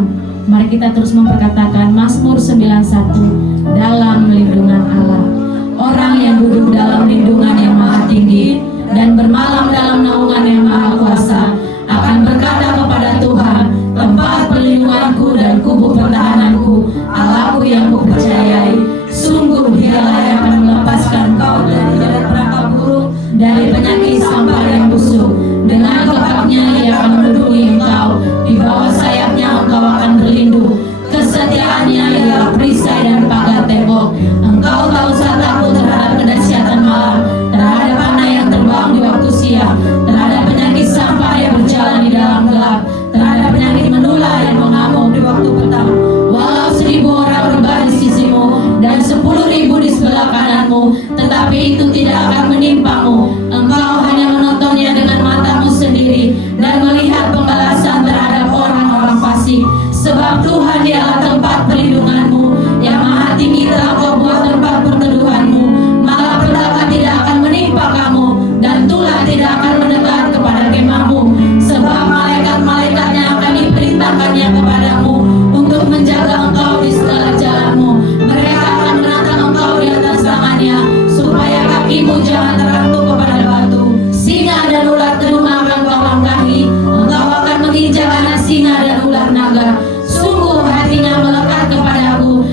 Tuhan. Mari kita terus memperkatakan Mazmur 91, dalam lindungan Allah. Orang yang duduk dalam lindungan yang maha tinggi dan bermalam dalam naungan yang maha kuasa akan berkata kepada Tuhan, tempat perlindunganku dan kubu pertahananku, Allahku yang kupercayai. Sungguh Dialah yang akan melepaskan kau dari jalan perangkap burung, dari penyakit sampar yang busuk. Dengan kepaknya Ia akan melindungi engkau, di bawah sayapnya engkau akan berlindung. Kesetiaannya ialah perisai dan pagar tembok. Engkau tak usah takut terhadap kedahsyatan malam, terhadap panah yang terbang di waktu siang, terhadap penyakit sampar yang berjalan di dalam gelap, terhadap penyakit menular yang mengamuk di waktu petang. Walau 1000 orang rebah di sisimu dan 10.000 di sebelah kananmu, tetapi itu tidak akan menimpamu. Engkau hanya menontonnya dengan matamu sendiri dan melihat pembalasan terhadap orang-orang fasik. Sebab Tuhan Dialah tempat perlindunganmu, yang maha tinggi telah kau buat tempat perteduhanmu. Malapetaka tidak akan menimpa kamu, dan tulah tidak akan mendekat kepada kemahmu. Sebab malaikat-malaikatnya akan diperintahkannya kepadamu untuk menjaga engkau di segala jalanmu. Mereka akan menatang engkau di atas tangannya, supaya kakimu jangan terangkut kepada batu. Singa dan ular teruma akan kau langkahi, engkau akan menginjak anak singa dan ular naga. Sungguh hatinya melekat kepadaku,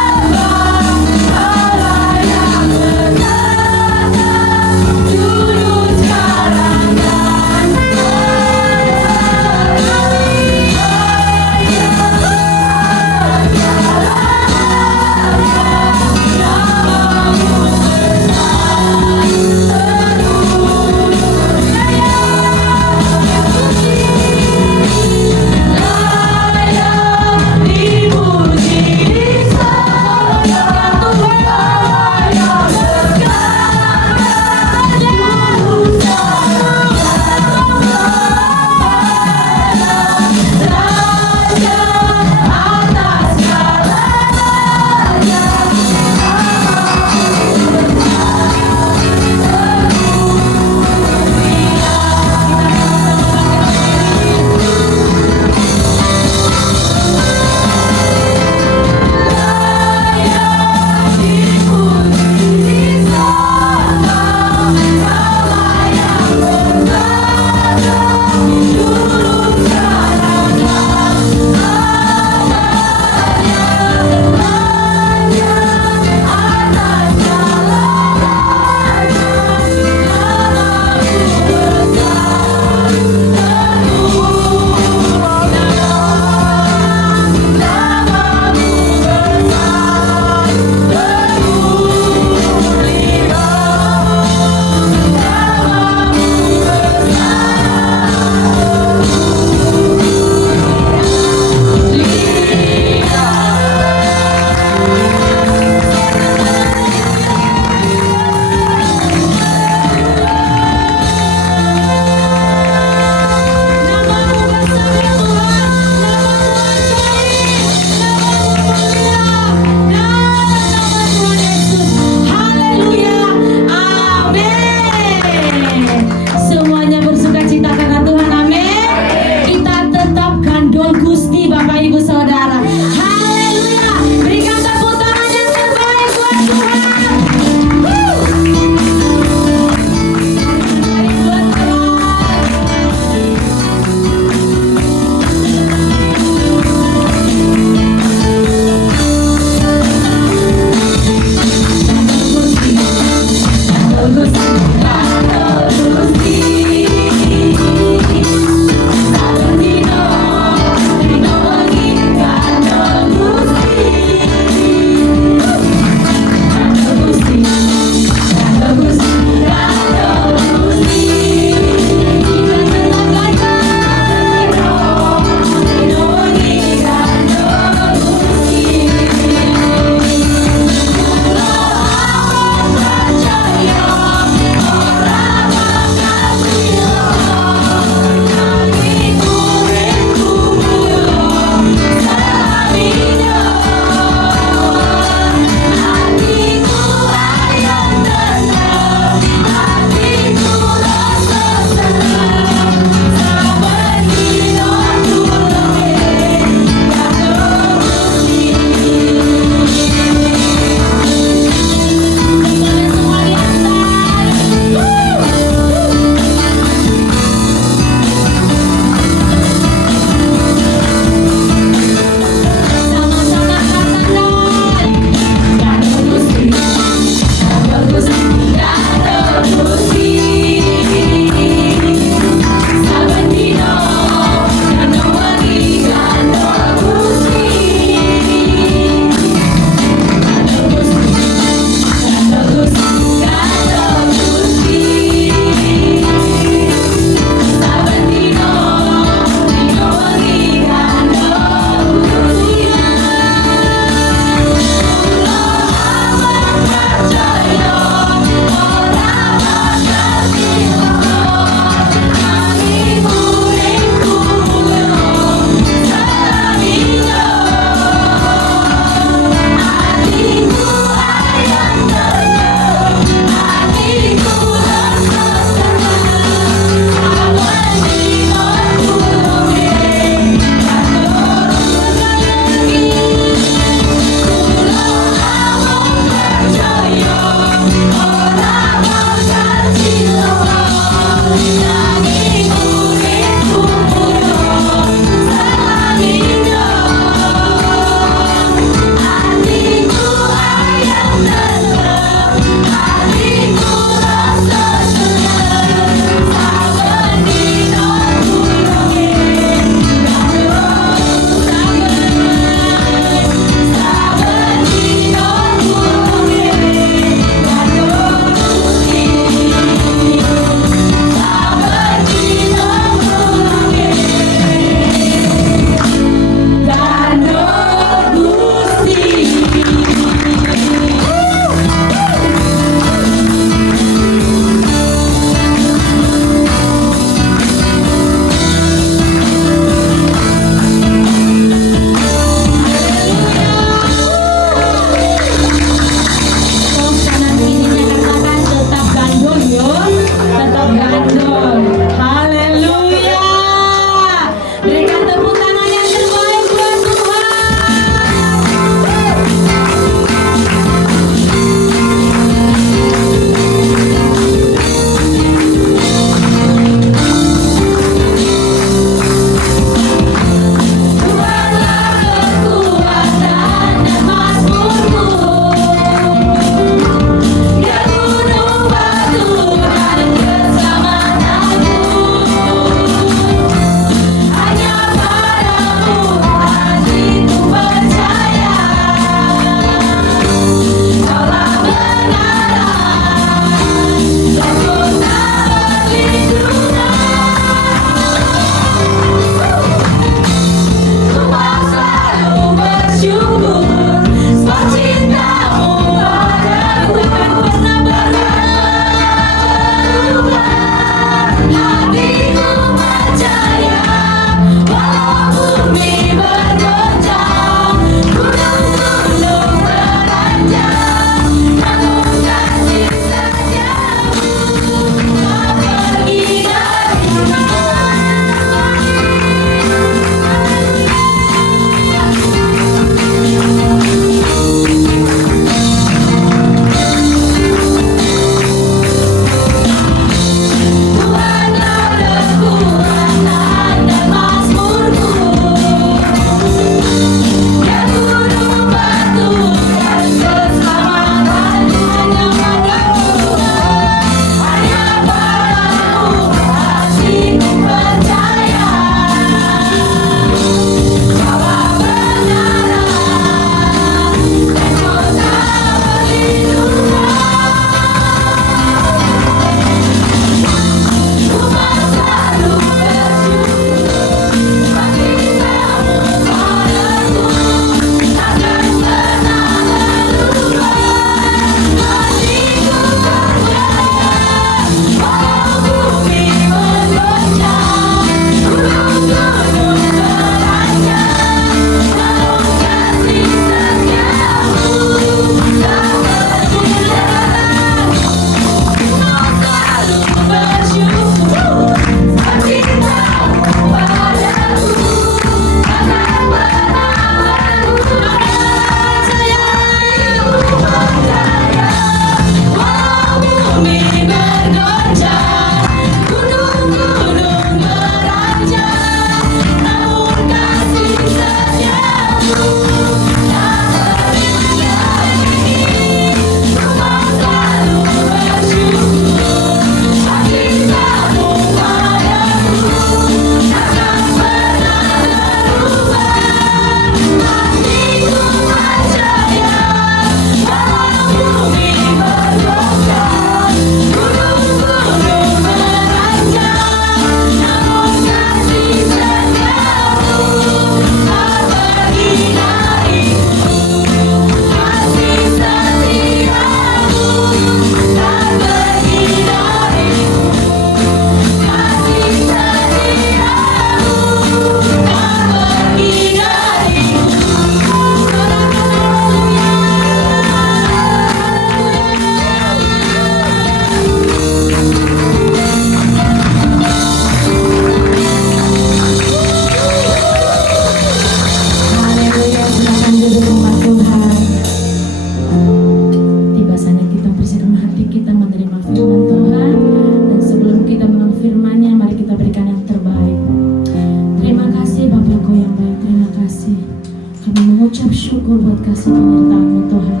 mengucap syukur buat kasih penyertaan-Mu Tuhan.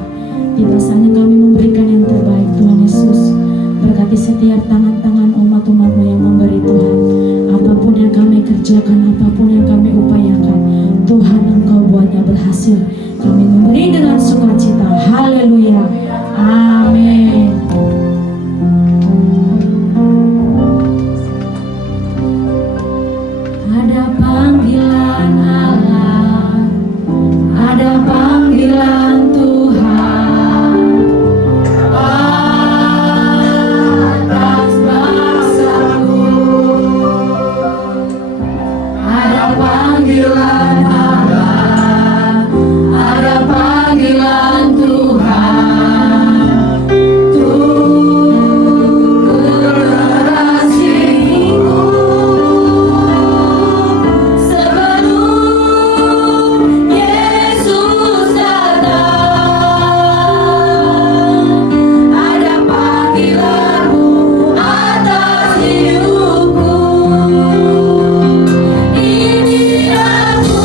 Tiba saatnya kami memberikan yang terbaik Tuhan Yesus. Berkati setiap tangan-tangan umat-umat-Mu yang memberi Tuhan. Apapun yang kami kerjakan, apapun yang kami upayakan, Tuhan Engkau buatnya berhasil. Kami memberi dengan sukacita. Haleluya. Amin. Ada panggilan Allah, ada panggilan Tuhan atas bangsaku. Ada panggilan Allah, ada panggilan Tuhan untuk generasiku. Sebelum Yesus datang, ada panggilan-Mu atas hidupku. Ini aku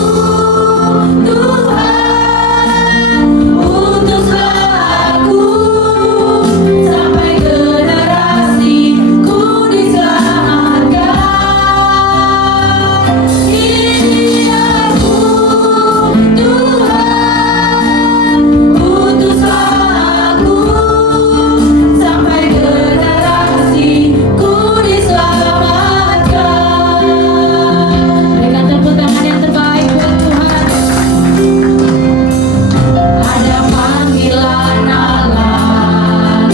Tuhan, utuslah aku sampai generasiku diselamatkan. Ini aku Tuhan, utuslah aku sampai generasiku diselamatkan. Berikan tepuk tangan yang terbaik buat Tuhan. Ada panggilan Allah,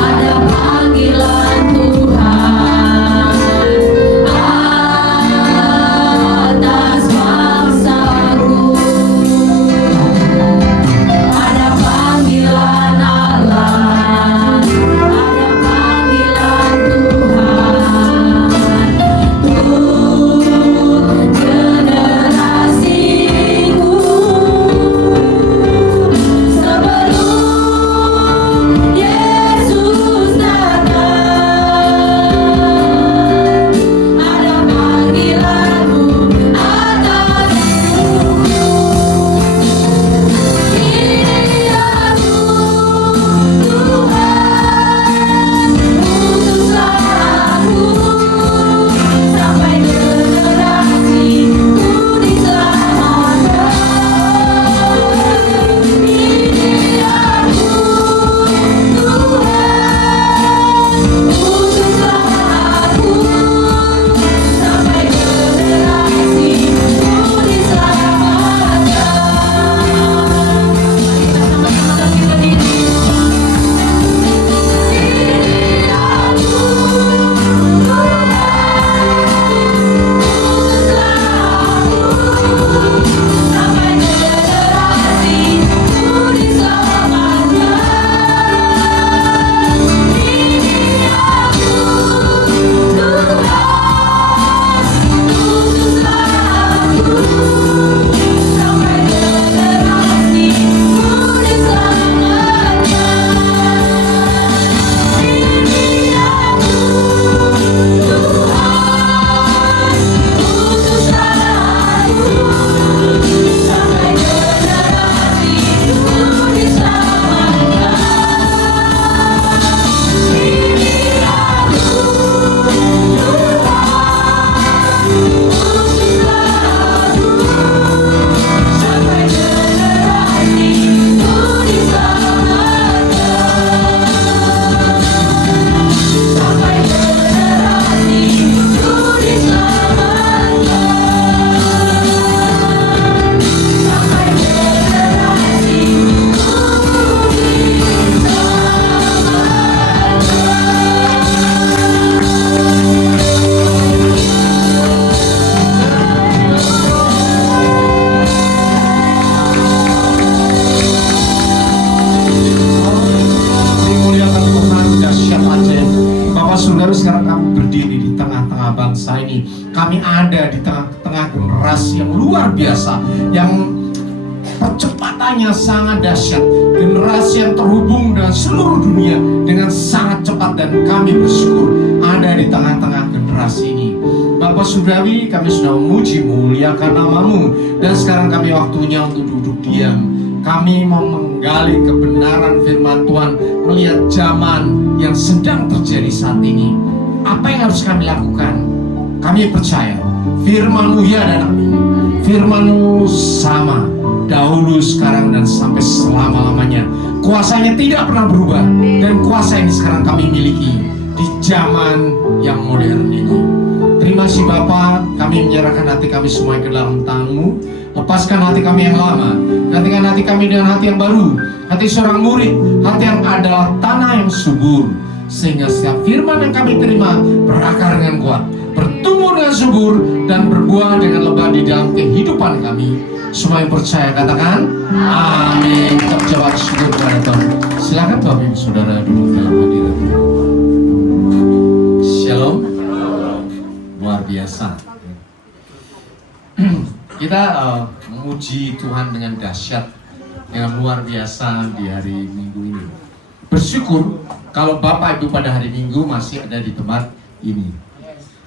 ada panggilan Tuhan atas bangsaku. Ada panggilan Allah, ada panggilan Tuhan untuk generasiku. Sebelum Yesus datang, ada panggilan-Mu atas hidupku. Ini aku Tuhan, utuslah aku sampai generasiku diselamatkan. Ini aku Tuhan, utuslah aku sampai generasiku diselamatkan. Kita sama-sama bangkit berdiri. Ini aku sampai generasiku diselamatkan. Ini aku Tuhan, utuslah aku sampai generasiku diselamatkan. Ini aku Tuhan, utuslah aku sampai generasiku diselamatkan. Ini aku Tuhan, utuslah aku sampai generasiku diselamatkan. Sampai generasiku diselamatkan. Sampai generasiku Dimuliakan Tuhan, dahsyat ajaib. Bapak Saudara, sekarang kami berdiri di tengah-tengah bangsa ini. Kami ada di tengah-tengah generasi yang luar biasa, yang Percepatannya sangat dahsyat. Generasi yang terhubung dengan seluruh dunia dengan sangat cepat, dan kami bersyukur ada di tengah-tengah generasi ini. Bapak Surgawi, kami sudah memuji muliakan namamu, dan sekarang kami waktunya untuk duduk diam. Kami mau menggali kebenaran firman Tuhan, melihat zaman yang sedang terjadi saat ini. Apa yang harus kami lakukan? Kami percaya firman-Mu ya dan amin. Firman-Mu sama dahulu, sekarang, dan sampai selama-lamanya. Kuasanya tidak pernah berubah, dan kuasa ini sekarang kami miliki di zaman yang modern ini. Terima kasih Bapa, kami menyerahkan hati kami semua ke dalam tangan-Mu. Lepaskan hati kami yang lama, gantikan hati kami dengan hati yang baru, hati seorang murid, hati yang adalah tanah yang subur, sehingga setiap firman yang kami terima berakar dengan kuat, bertumbuh dengan subur, dan berbuah dengan lebat di dalam kehidupan kami. Semua yang percaya katakan amin. Kita ucapkan syukur kepada Tuhan. Silakan Bapak Ibu Saudara duduk dalam hadirat. Shalom. Luar biasa. Kita memuji Tuhan dengan dahsyat, dengan luar biasa di hari Minggu ini. Bersyukur kalau Bapak Ibu pada hari Minggu masih ada di tempat ini,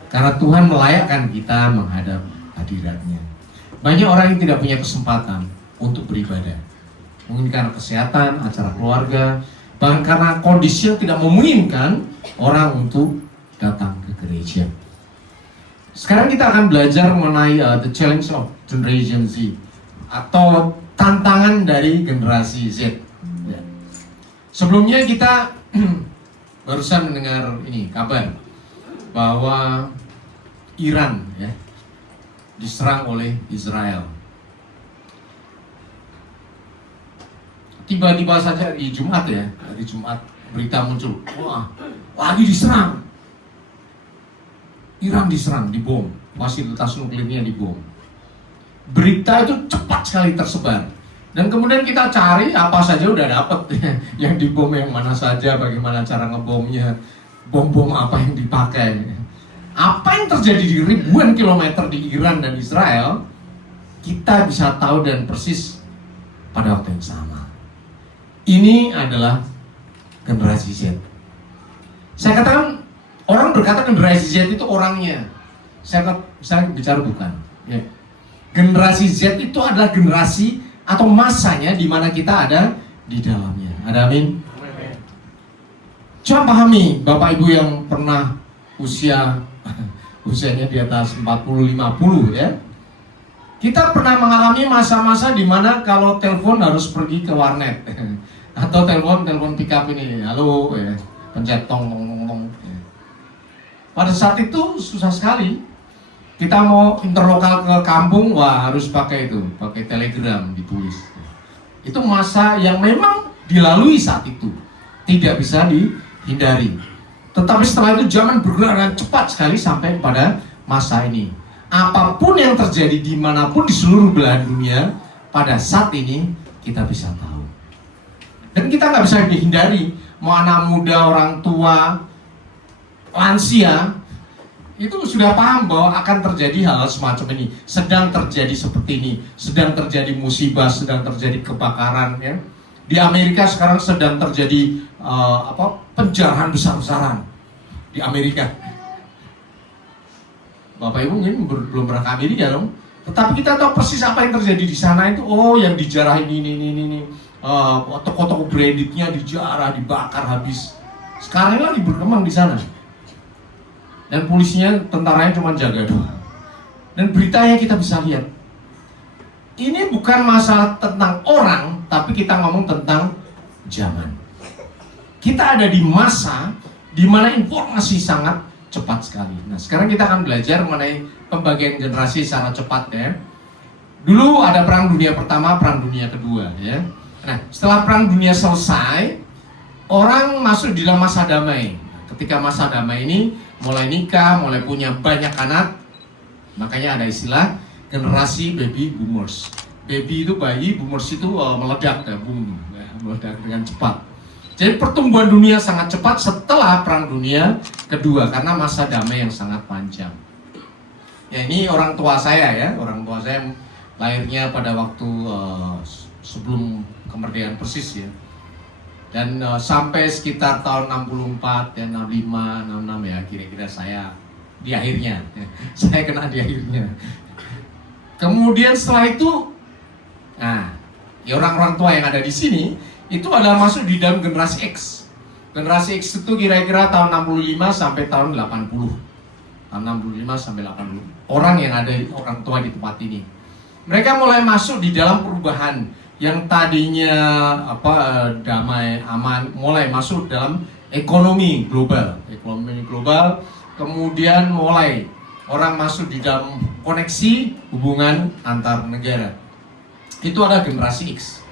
karena Tuhan melayakkan kita menghadap hadirat-Nya. Banyak orang yang tidak punya kesempatan untuk beribadah, mungkin karena kesehatan, acara keluarga, bahkan karena kondisi yang tidak memungkinkan orang untuk datang ke gereja. Sekarang kita akan belajar mengenai the challenge of Generation Z, atau tantangan dari generasi Z. Ya. Sebelumnya kita barusan mendengar ini kabar bahwa Iran ya diserang oleh Israel. Tiba-tiba saja di Jumat ya, hari Jumat berita muncul, wah lagi diserang. Iran diserang, dibom, fasilitas nuklirnya dibom. Berita itu cepat sekali tersebar, dan kemudian kita cari apa saja udah dapet yang dibom yang mana saja, bagaimana cara ngebomnya, bom-bom apa yang dipakai. Apa yang terjadi di ribuan kilometer di Iran dan Israel, kita bisa tahu dan persis pada waktu yang sama. Ini adalah generasi Z. Saya katakan, orang berkata generasi Z itu orangnya. Saya bicara bukan. Ya. Generasi Z itu adalah generasi atau masanya di mana kita ada di dalamnya. Ada amin? Coba pahami, Bapak Ibu yang pernah usianya di atas 40-50 ya. Kita pernah mengalami masa-masa di mana kalau telepon harus pergi ke warnet atau telepon pick up ini, halo ya, pencet tong. Pada saat itu susah sekali. Kita mau interlokal ke kampung, wah harus pakai telegram ditulis. Itu masa yang memang dilalui saat itu, tidak bisa dihindari. Tetapi setelah itu zaman bergerak dengan cepat sekali sampai pada masa ini. Apapun yang terjadi dimanapun di seluruh belahan dunia, pada saat ini kita bisa tahu. Dan kita nggak bisa dihindari, mau anak muda, orang tua, lansia, itu sudah paham bahwa akan terjadi hal semacam ini. Sedang terjadi seperti ini, sedang terjadi musibah, sedang terjadi kebakaran ya. Di Amerika sekarang sedang terjadi penjarahan besar-besaran di Amerika. Bapak Ibu mungkin belum pernah ke Amerika dong, tetapi kita tahu persis apa yang terjadi di sana itu. Oh, yang dijarah ini. Toko-toko brandednya dijarah, dibakar habis. Sekarang ini lagi berkembang di sana. Dan polisinya, tentaranya cuma jaga doang. Dan beritanya kita bisa lihat. Ini bukan masalah tentang orang, tapi kita ngomong tentang zaman. Kita ada di masa di mana informasi sangat cepat sekali. Nah, sekarang kita akan belajar mengenai pembagian generasi secara cepat ya. Dulu ada Perang Dunia Pertama, Perang Dunia Kedua ya. Nah, setelah Perang Dunia selesai, orang masuk di dalam masa damai. Ketika masa damai ini mulai nikah, mulai punya banyak anak, makanya ada istilah generasi baby boomers. Baby itu bayi, boomers itu meledak ya, boom, ya, meledak dengan cepat. Jadi pertumbuhan dunia sangat cepat setelah Perang Dunia Kedua karena masa damai yang sangat panjang. Ya ini orang tua saya ya, orang tua saya lahirnya pada waktu sebelum kemerdekaan persis ya. Dan sampai sekitar tahun 64 ya, 65, 66 ya, kira-kira saya di akhirnya. Saya kena di akhirnya. Kemudian setelah itu, nah, ya orang-orang tua yang ada di sini itu adalah masuk di dalam generasi X. Generasi X itu kira-kira tahun 65 sampai tahun 80. Tahun 65 sampai 80. Orang yang ada, orang tua di tempat ini. Mereka mulai masuk di dalam perubahan yang tadinya damai, aman, mulai masuk dalam ekonomi global. Ekonomi global, kemudian mulai orang masuk di dalam koneksi hubungan antar negara. Itu ada generasi X.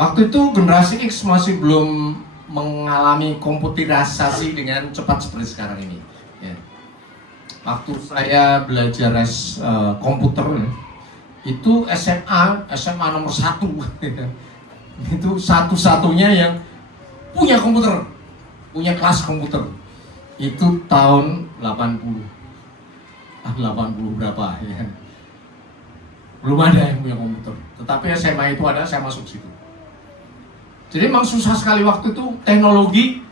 Waktu itu generasi X masih belum mengalami komputerisasi dengan cepat seperti sekarang ini. Ya. Waktu saya belajar komputer, itu SMA nomor 1. Itu satu-satunya yang punya komputer, punya kelas komputer. Itu tahun 80 berapa ya. Belum ada yang punya komputer. Tetapi SMA itu ada, saya masuk situ. Jadi memang susah sekali waktu itu, teknologi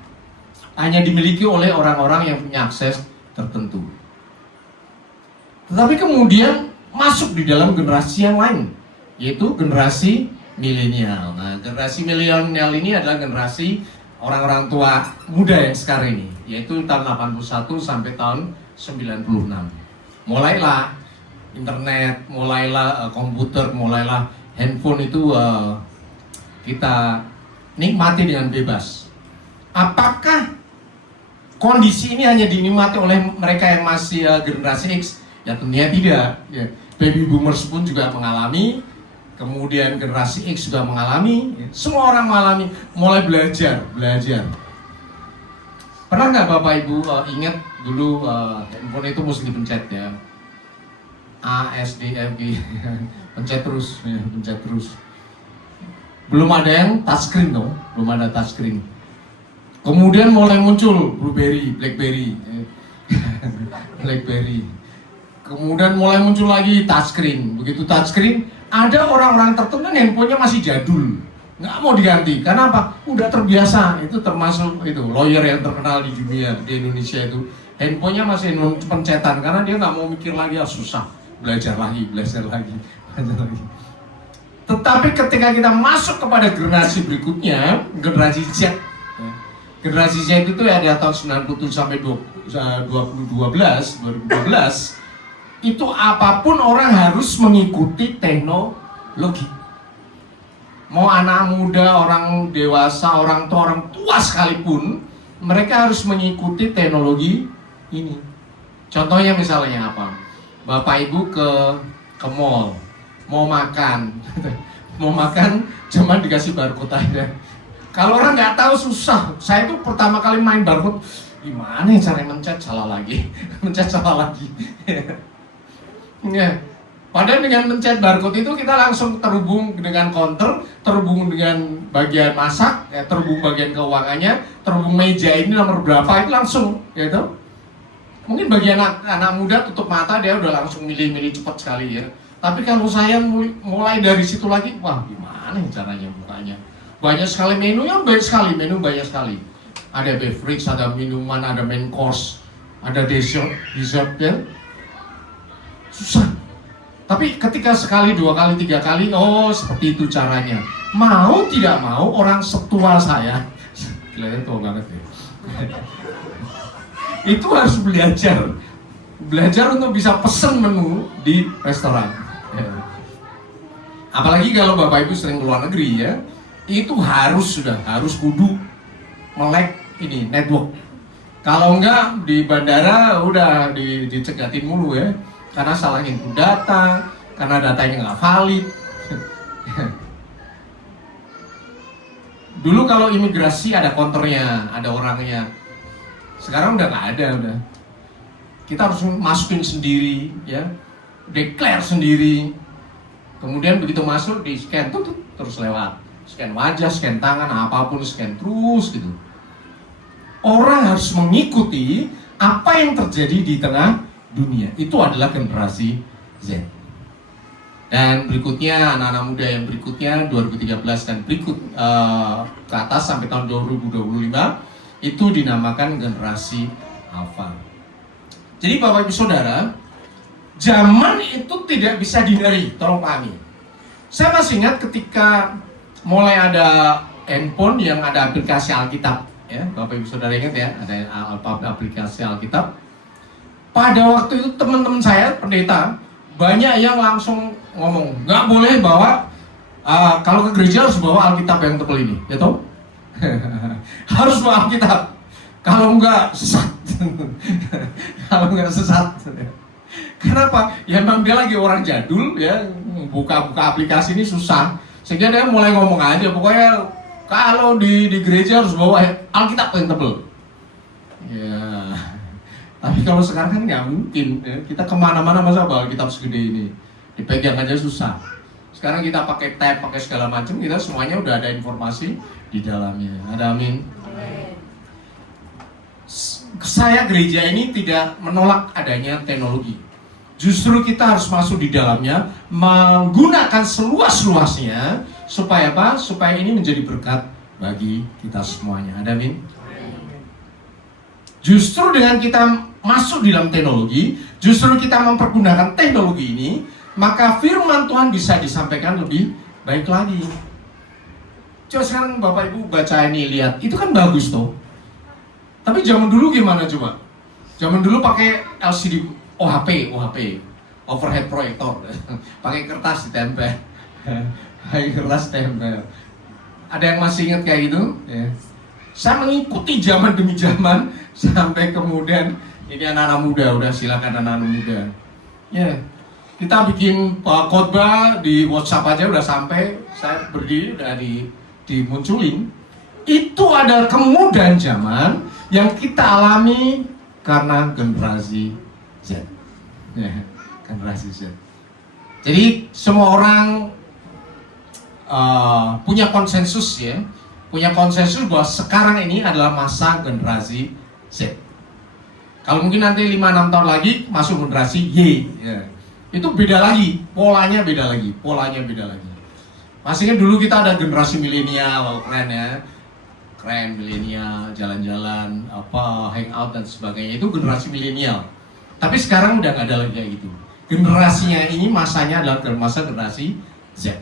hanya dimiliki oleh orang-orang yang punya akses tertentu. Tetapi kemudian masuk di dalam generasi yang lain, yaitu generasi milenial. Nah, generasi milenial ini adalah generasi orang-orang tua muda yang sekarang ini, yaitu tahun 81 sampai tahun 96. Mulailah internet, mulailah komputer, mulailah handphone itu kita nikmati dengan bebas. Apakah kondisi ini hanya dinikmati oleh mereka yang masih generasi X? Ya tentunya tidak. Ya, baby boomers pun juga mengalami, kemudian generasi X juga mengalami, semua orang mengalami, mulai belajar. Pernah nggak Bapak Ibu ingat dulu handphone itu mesti dipencet ya? A, S, D, F, G, pencet terus. Belum ada yang touchscreen dong, belum ada touchscreen. Kemudian mulai muncul BlackBerry. Kemudian mulai muncul lagi touchscreen. Begitu touchscreen, ada orang-orang tertentu yang handphonenya masih jadul, nggak mau diganti. Karena apa? Udah terbiasa. Itu termasuk itu lawyer yang terkenal di dunia, di Indonesia itu handphonenya masih pencetan karena dia nggak mau mikir lagi, susah, belajar lagi. Tetapi ketika kita masuk kepada generasi berikutnya, generasi Z. Generasi Z itu ya di tahun 97 sampai 2012, itu apapun orang harus mengikuti teknologi. Mau anak muda, orang dewasa, orang tua sekalipun, mereka harus mengikuti teknologi ini. Contohnya misalnya apa? Bapak Ibu ke mall, mau makan cuma dikasih barcode aja. Kalau orang nggak tahu susah. Saya tuh pertama kali main barcode, gimana ya cara mencet salah lagi. Ya. Padahal dengan mencet barcode itu kita langsung terhubung dengan counter, terhubung dengan bagian masak, ya, terhubung bagian keuangannya, terhubung meja ini nomor berapa itu langsung, gitu. Mungkin bagi anak muda tutup mata dia udah langsung milih cepat sekali ya. Tapi kalau saya mulai dari situ lagi, wah gimana caranya bukanya? Banyak sekali menunya, banyak sekali. Ada beverage, ada minuman, ada main course, ada dessert ya. Susah. Tapi ketika sekali, 2 kali, 3 kali, oh seperti itu caranya. Mau tidak mau orang setua saya, kelihatannya tua banget ya. Itu harus belajar untuk bisa pesen menu di restoran. Apalagi kalau Bapak Ibu sering keluar negeri ya, itu harus kudu melek ini network. Kalau enggak di bandara udah dicegatin mulu ya, karena salah input data, karena datanya nggak valid. Dulu kalau imigrasi ada konternya, ada orangnya. Sekarang udah nggak ada, udah. Kita harus masukin sendiri, ya, declare sendiri. Kemudian begitu masuk di scan tuh terus lewat, scan wajah, scan tangan, apapun scan terus gitu. Orang harus mengikuti apa yang terjadi di tengah dunia. Itu adalah generasi Z. Dan berikutnya anak-anak muda yang berikutnya 2013 dan berikut ke atas sampai tahun 2025 itu dinamakan generasi Alpha. Jadi Bapak Ibu Saudara, zaman itu tidak bisa dihindari, tolong pahami. Saya masih ingat ketika mulai ada handphone yang ada aplikasi Alkitab, ya Bapak Ibu Saudara ingat ya, ada aplikasi Alkitab. Pada waktu itu teman-teman saya pendeta banyak yang langsung ngomong nggak boleh bawa kalau ke gereja harus bawa Alkitab yang tebal ini, ya toh? Harus bawa Alkitab. Kalau enggak sesat. Kalau enggak sesat. Kenapa? Ya memang dia lagi orang jadul ya, buka aplikasi ini susah. Sehingga dia mulai ngomong aja, pokoknya kalau di gereja harus bawa Alkitab yang tebal. Ya. Tapi kalau sekarang kan nggak mungkin ya. Kita kemana-mana masa bawa Alkitab segede ini. Dipegang aja susah. Sekarang kita pakai tab, pakai segala macam, kita semuanya udah ada informasi di dalamnya. Ada amin. Saya gereja ini tidak menolak adanya teknologi. Justru kita harus masuk di dalamnya, menggunakan seluas-luasnya supaya apa? Supaya ini menjadi berkat bagi kita semuanya. Ada amin. Justru dengan kita masuk di dalam teknologi, justru kita mempergunakan teknologi ini, maka firman Tuhan bisa disampaikan lebih baik lagi. Coba sekarang Bapak Ibu baca ini, lihat, itu kan bagus toh. Tapi zaman dulu gimana coba? Zaman dulu pakai LCD, OHP, overhead projector, pakai kertas ditempel, pakai kertas tempel. Ada yang masih ingat kayak gitu? Ya. Saya mengikuti zaman demi zaman sampai kemudian ini anak-anak muda, udah silakan anak-anak muda. Ya. Kita bikin khotbah di WhatsApp aja udah sampai, saya berdiri udah dimunculin. Itu ada kemudahan zaman yang kita alami karena generasi Z. Ya, generasi Z. Jadi semua orang punya konsensus ya, punya konsensus bahwa sekarang ini adalah masa generasi Z. Kalau mungkin nanti 5-6 tahun lagi masuk generasi Y. Ya. Itu beda lagi, polanya beda lagi. Pastinya dulu kita ada generasi milenial, keren ya, keren milenial, jalan-jalan, hangout dan sebagainya, itu generasi milenial. Tapi sekarang udah nggak ada lagi kayak gitu. Generasinya ini masanya adalah masa generasi Z.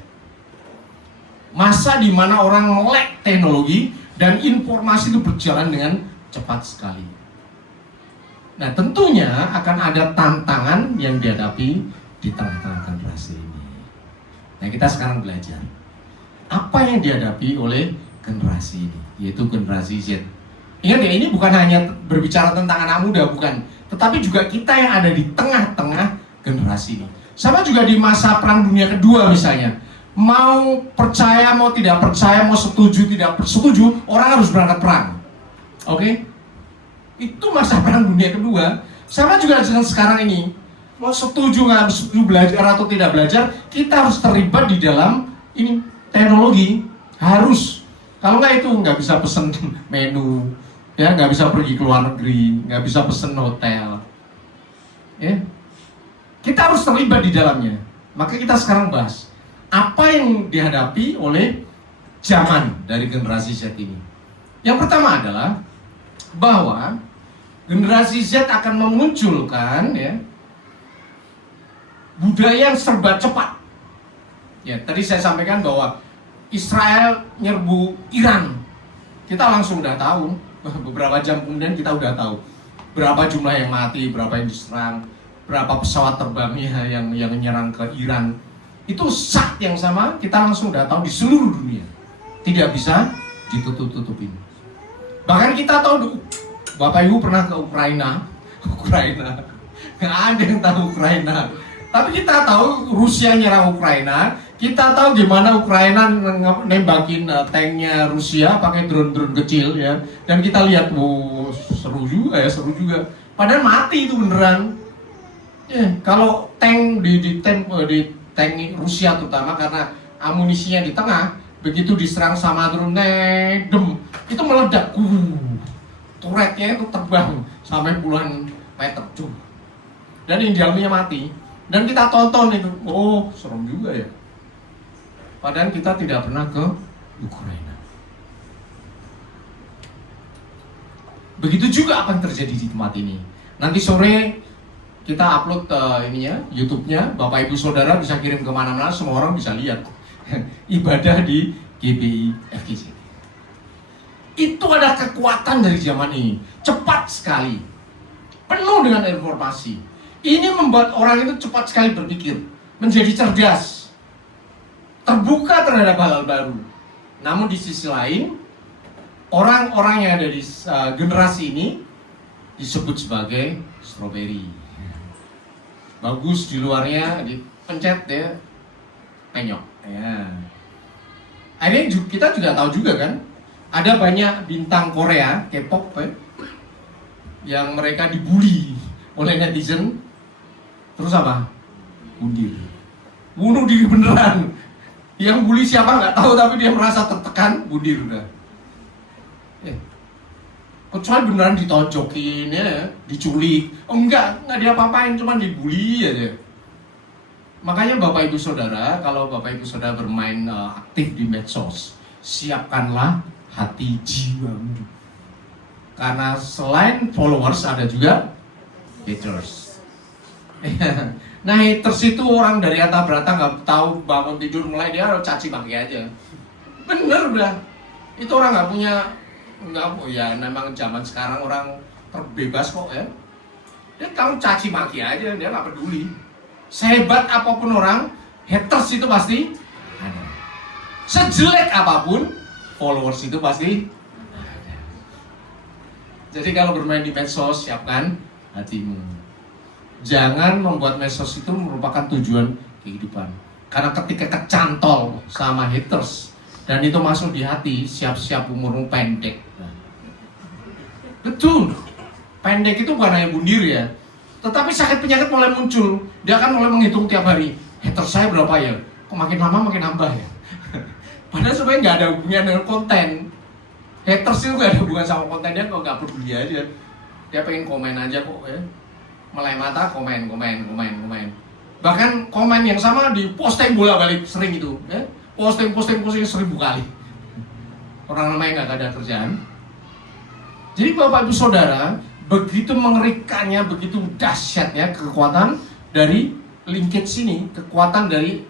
Masa di mana orang melek teknologi dan informasi itu berjalan dengan cepat sekali. Nah tentunya akan ada tantangan yang dihadapi di tengah-tengah generasi ini. Nah kita sekarang belajar apa yang dihadapi oleh generasi ini, yaitu generasi Z. Ingat ya, ini bukan hanya berbicara tentang anak muda, bukan, tetapi juga kita yang ada di tengah-tengah generasi ini. Sama juga di masa Perang Dunia Kedua misalnya, mau percaya, mau tidak percaya, mau setuju, tidak setuju, orang harus berangkat perang. Oke? Itu masa Perang Dunia Kedua. Sama juga dengan sekarang ini, mau setuju nggak setuju belajar atau tidak belajar, kita harus terlibat di dalam ini teknologi, harus. Kalau nggak itu nggak bisa pesen menu, ya nggak bisa pergi ke luar negeri, nggak bisa pesen hotel. Ya, kita harus terlibat di dalamnya. Maka kita sekarang bahas apa yang dihadapi oleh zaman dari generasi Z ini. Yang pertama adalah bahwa generasi Z akan memunculkan ya budaya yang serba cepat. Ya, tadi saya sampaikan bahwa Israel nyerbu Iran. Kita langsung udah tahu, beberapa jam kemudian kita udah tahu berapa jumlah yang mati, berapa yang diserang, berapa pesawat terbangnya yang menyerang ke Iran. Itu saat yang sama kita langsung udah tahu di seluruh dunia. Tidak bisa ditutup-tutupin. Bahkan kita tahu, Bapak Ibu pernah ke Ukraina. Nggak ada yang tahu Ukraina. Tapi kita tahu Rusia nyerang Ukraina. Kita tahu gimana Ukraina nembakin tanknya Rusia pakai drone-drone kecil ya. Dan kita lihat, seru juga. Padahal mati itu beneran. Ya, kalau tank di tank Rusia terutama karena amunisinya di tengah, begitu diserang sama drone, itu meledak. Turretnya itu terbang sampai puluhan meter. Dan yang di dalamnya mati. Dan kita tonton itu, oh serem juga ya. Padahal kita tidak pernah ke Ukraina. Begitu juga apa yang terjadi di tempat ini. Nanti sore kita upload YouTube-nya, Bapak Ibu Saudara bisa kirim kemana-mana, semua orang bisa lihat ibadah di GBI FGC. Itu ada kekuatan dari zaman ini, cepat sekali, penuh dengan informasi. Ini membuat orang itu cepat sekali berpikir, menjadi cerdas, terbuka terhadap hal-hal baru. Namun di sisi lain, orang-orang yang ada di generasi ini disebut sebagai strawberry. Bagus di luarnya, dipencet dia penyok. Ya. Akhirnya kita juga tahu juga kan, ada banyak bintang Korea, K-pop yang mereka dibully oleh netizen. Terus apa? Bunuh diri beneran. Yang bully siapa nggak tahu, tapi dia merasa tertekan, bunuh diri udah. Kecuali beneran ditonjokin ya, diculik. Oh enggak diapa-apain, cuma dibully aja. Makanya Bapak Ibu Saudara, kalau Bapak Ibu Saudara bermain aktif di medsos, siapkanlah hati jiwamu. Karena selain followers ada juga haters. Nah haters itu orang dari atas berata, nggak tahu bangun tidur mulai dia harus caci maki aja. Bener udah. Itu orang nggak punya, ya memang zaman sekarang orang terbebas kok ya. Dia kamu caci maki aja, dia nggak peduli. Sehebat apapun orang, haters itu pasti ada. Sejelek apapun, followers itu pasti ada. Jadi kalau bermain di medsos, siapkan hatimu. Jangan membuat medsos itu merupakan tujuan kehidupan. Karena ketika kecantol sama haters dan itu masuk di hati, siap-siap umurmu pendek. Betul. Pendek itu bukan hanya bunuh diri ya, tetapi sakit penyakit mulai muncul. Dia akan mulai menghitung tiap hari, haters saya berapa ya? Kok makin lama makin nambah ya? Padahal sebenarnya nggak ada hubungan dengan konten. Haters itu nggak ada hubungan sama kontennya, kok nggak peduli aja. Dia pengen komen aja kok ya. Melai mata, komen. Bahkan komen yang sama di posting bolak-balik sering itu, ya? Posting 1000 kali. Orang namanya nggak ada kerjaan. Jadi Bapak Ibu Saudara, begitu mengerikannya, begitu dahsyatnya kekuatan dari linkage ini, kekuatan dari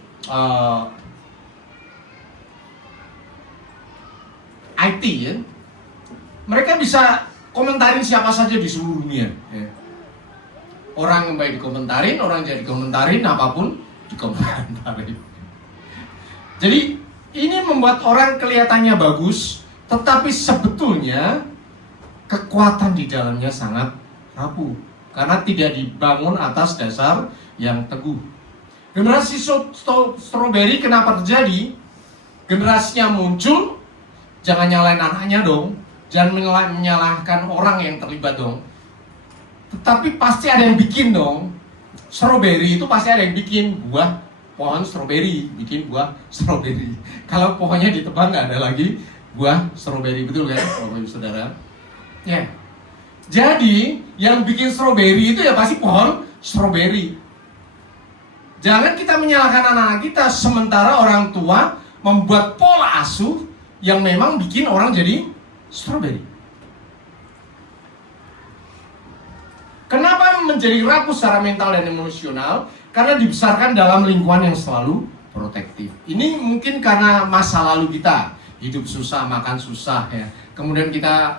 IT ya. Mereka bisa komentarin siapa saja di seluruh dunia. Ya. Orang yang baik dikomentarin, orang yang jadi komentarin, apapun dikomentarin. Jadi ini membuat orang kelihatannya bagus, tetapi sebetulnya kekuatan di dalamnya sangat rapuh karena tidak dibangun atas dasar yang teguh. Generasi strawberry kenapa terjadi? Generasinya muncul, jangan nyalain anaknya dong, jangan menyalahkan orang yang terlibat dong. Tetapi pasti ada yang bikin dong. Strawberry itu pasti ada yang bikin buah pohon strawberry, bikin buah strawberry. Kalau pohonnya ditebang nggak ada lagi buah strawberry, betul kan, Bapak Ibu Saudara? Ya. Jadi yang bikin strawberry itu ya pasti pohon strawberry. Jangan kita menyalahkan anak-anak kita, sementara orang tua membuat pola asuh yang memang bikin orang jadi strawberry. Kenapa menjadi rapuh secara mental dan emosional? Karena dibesarkan dalam lingkungan yang selalu protektif. Ini mungkin karena masa lalu kita, hidup susah, makan susah ya. Kemudian kita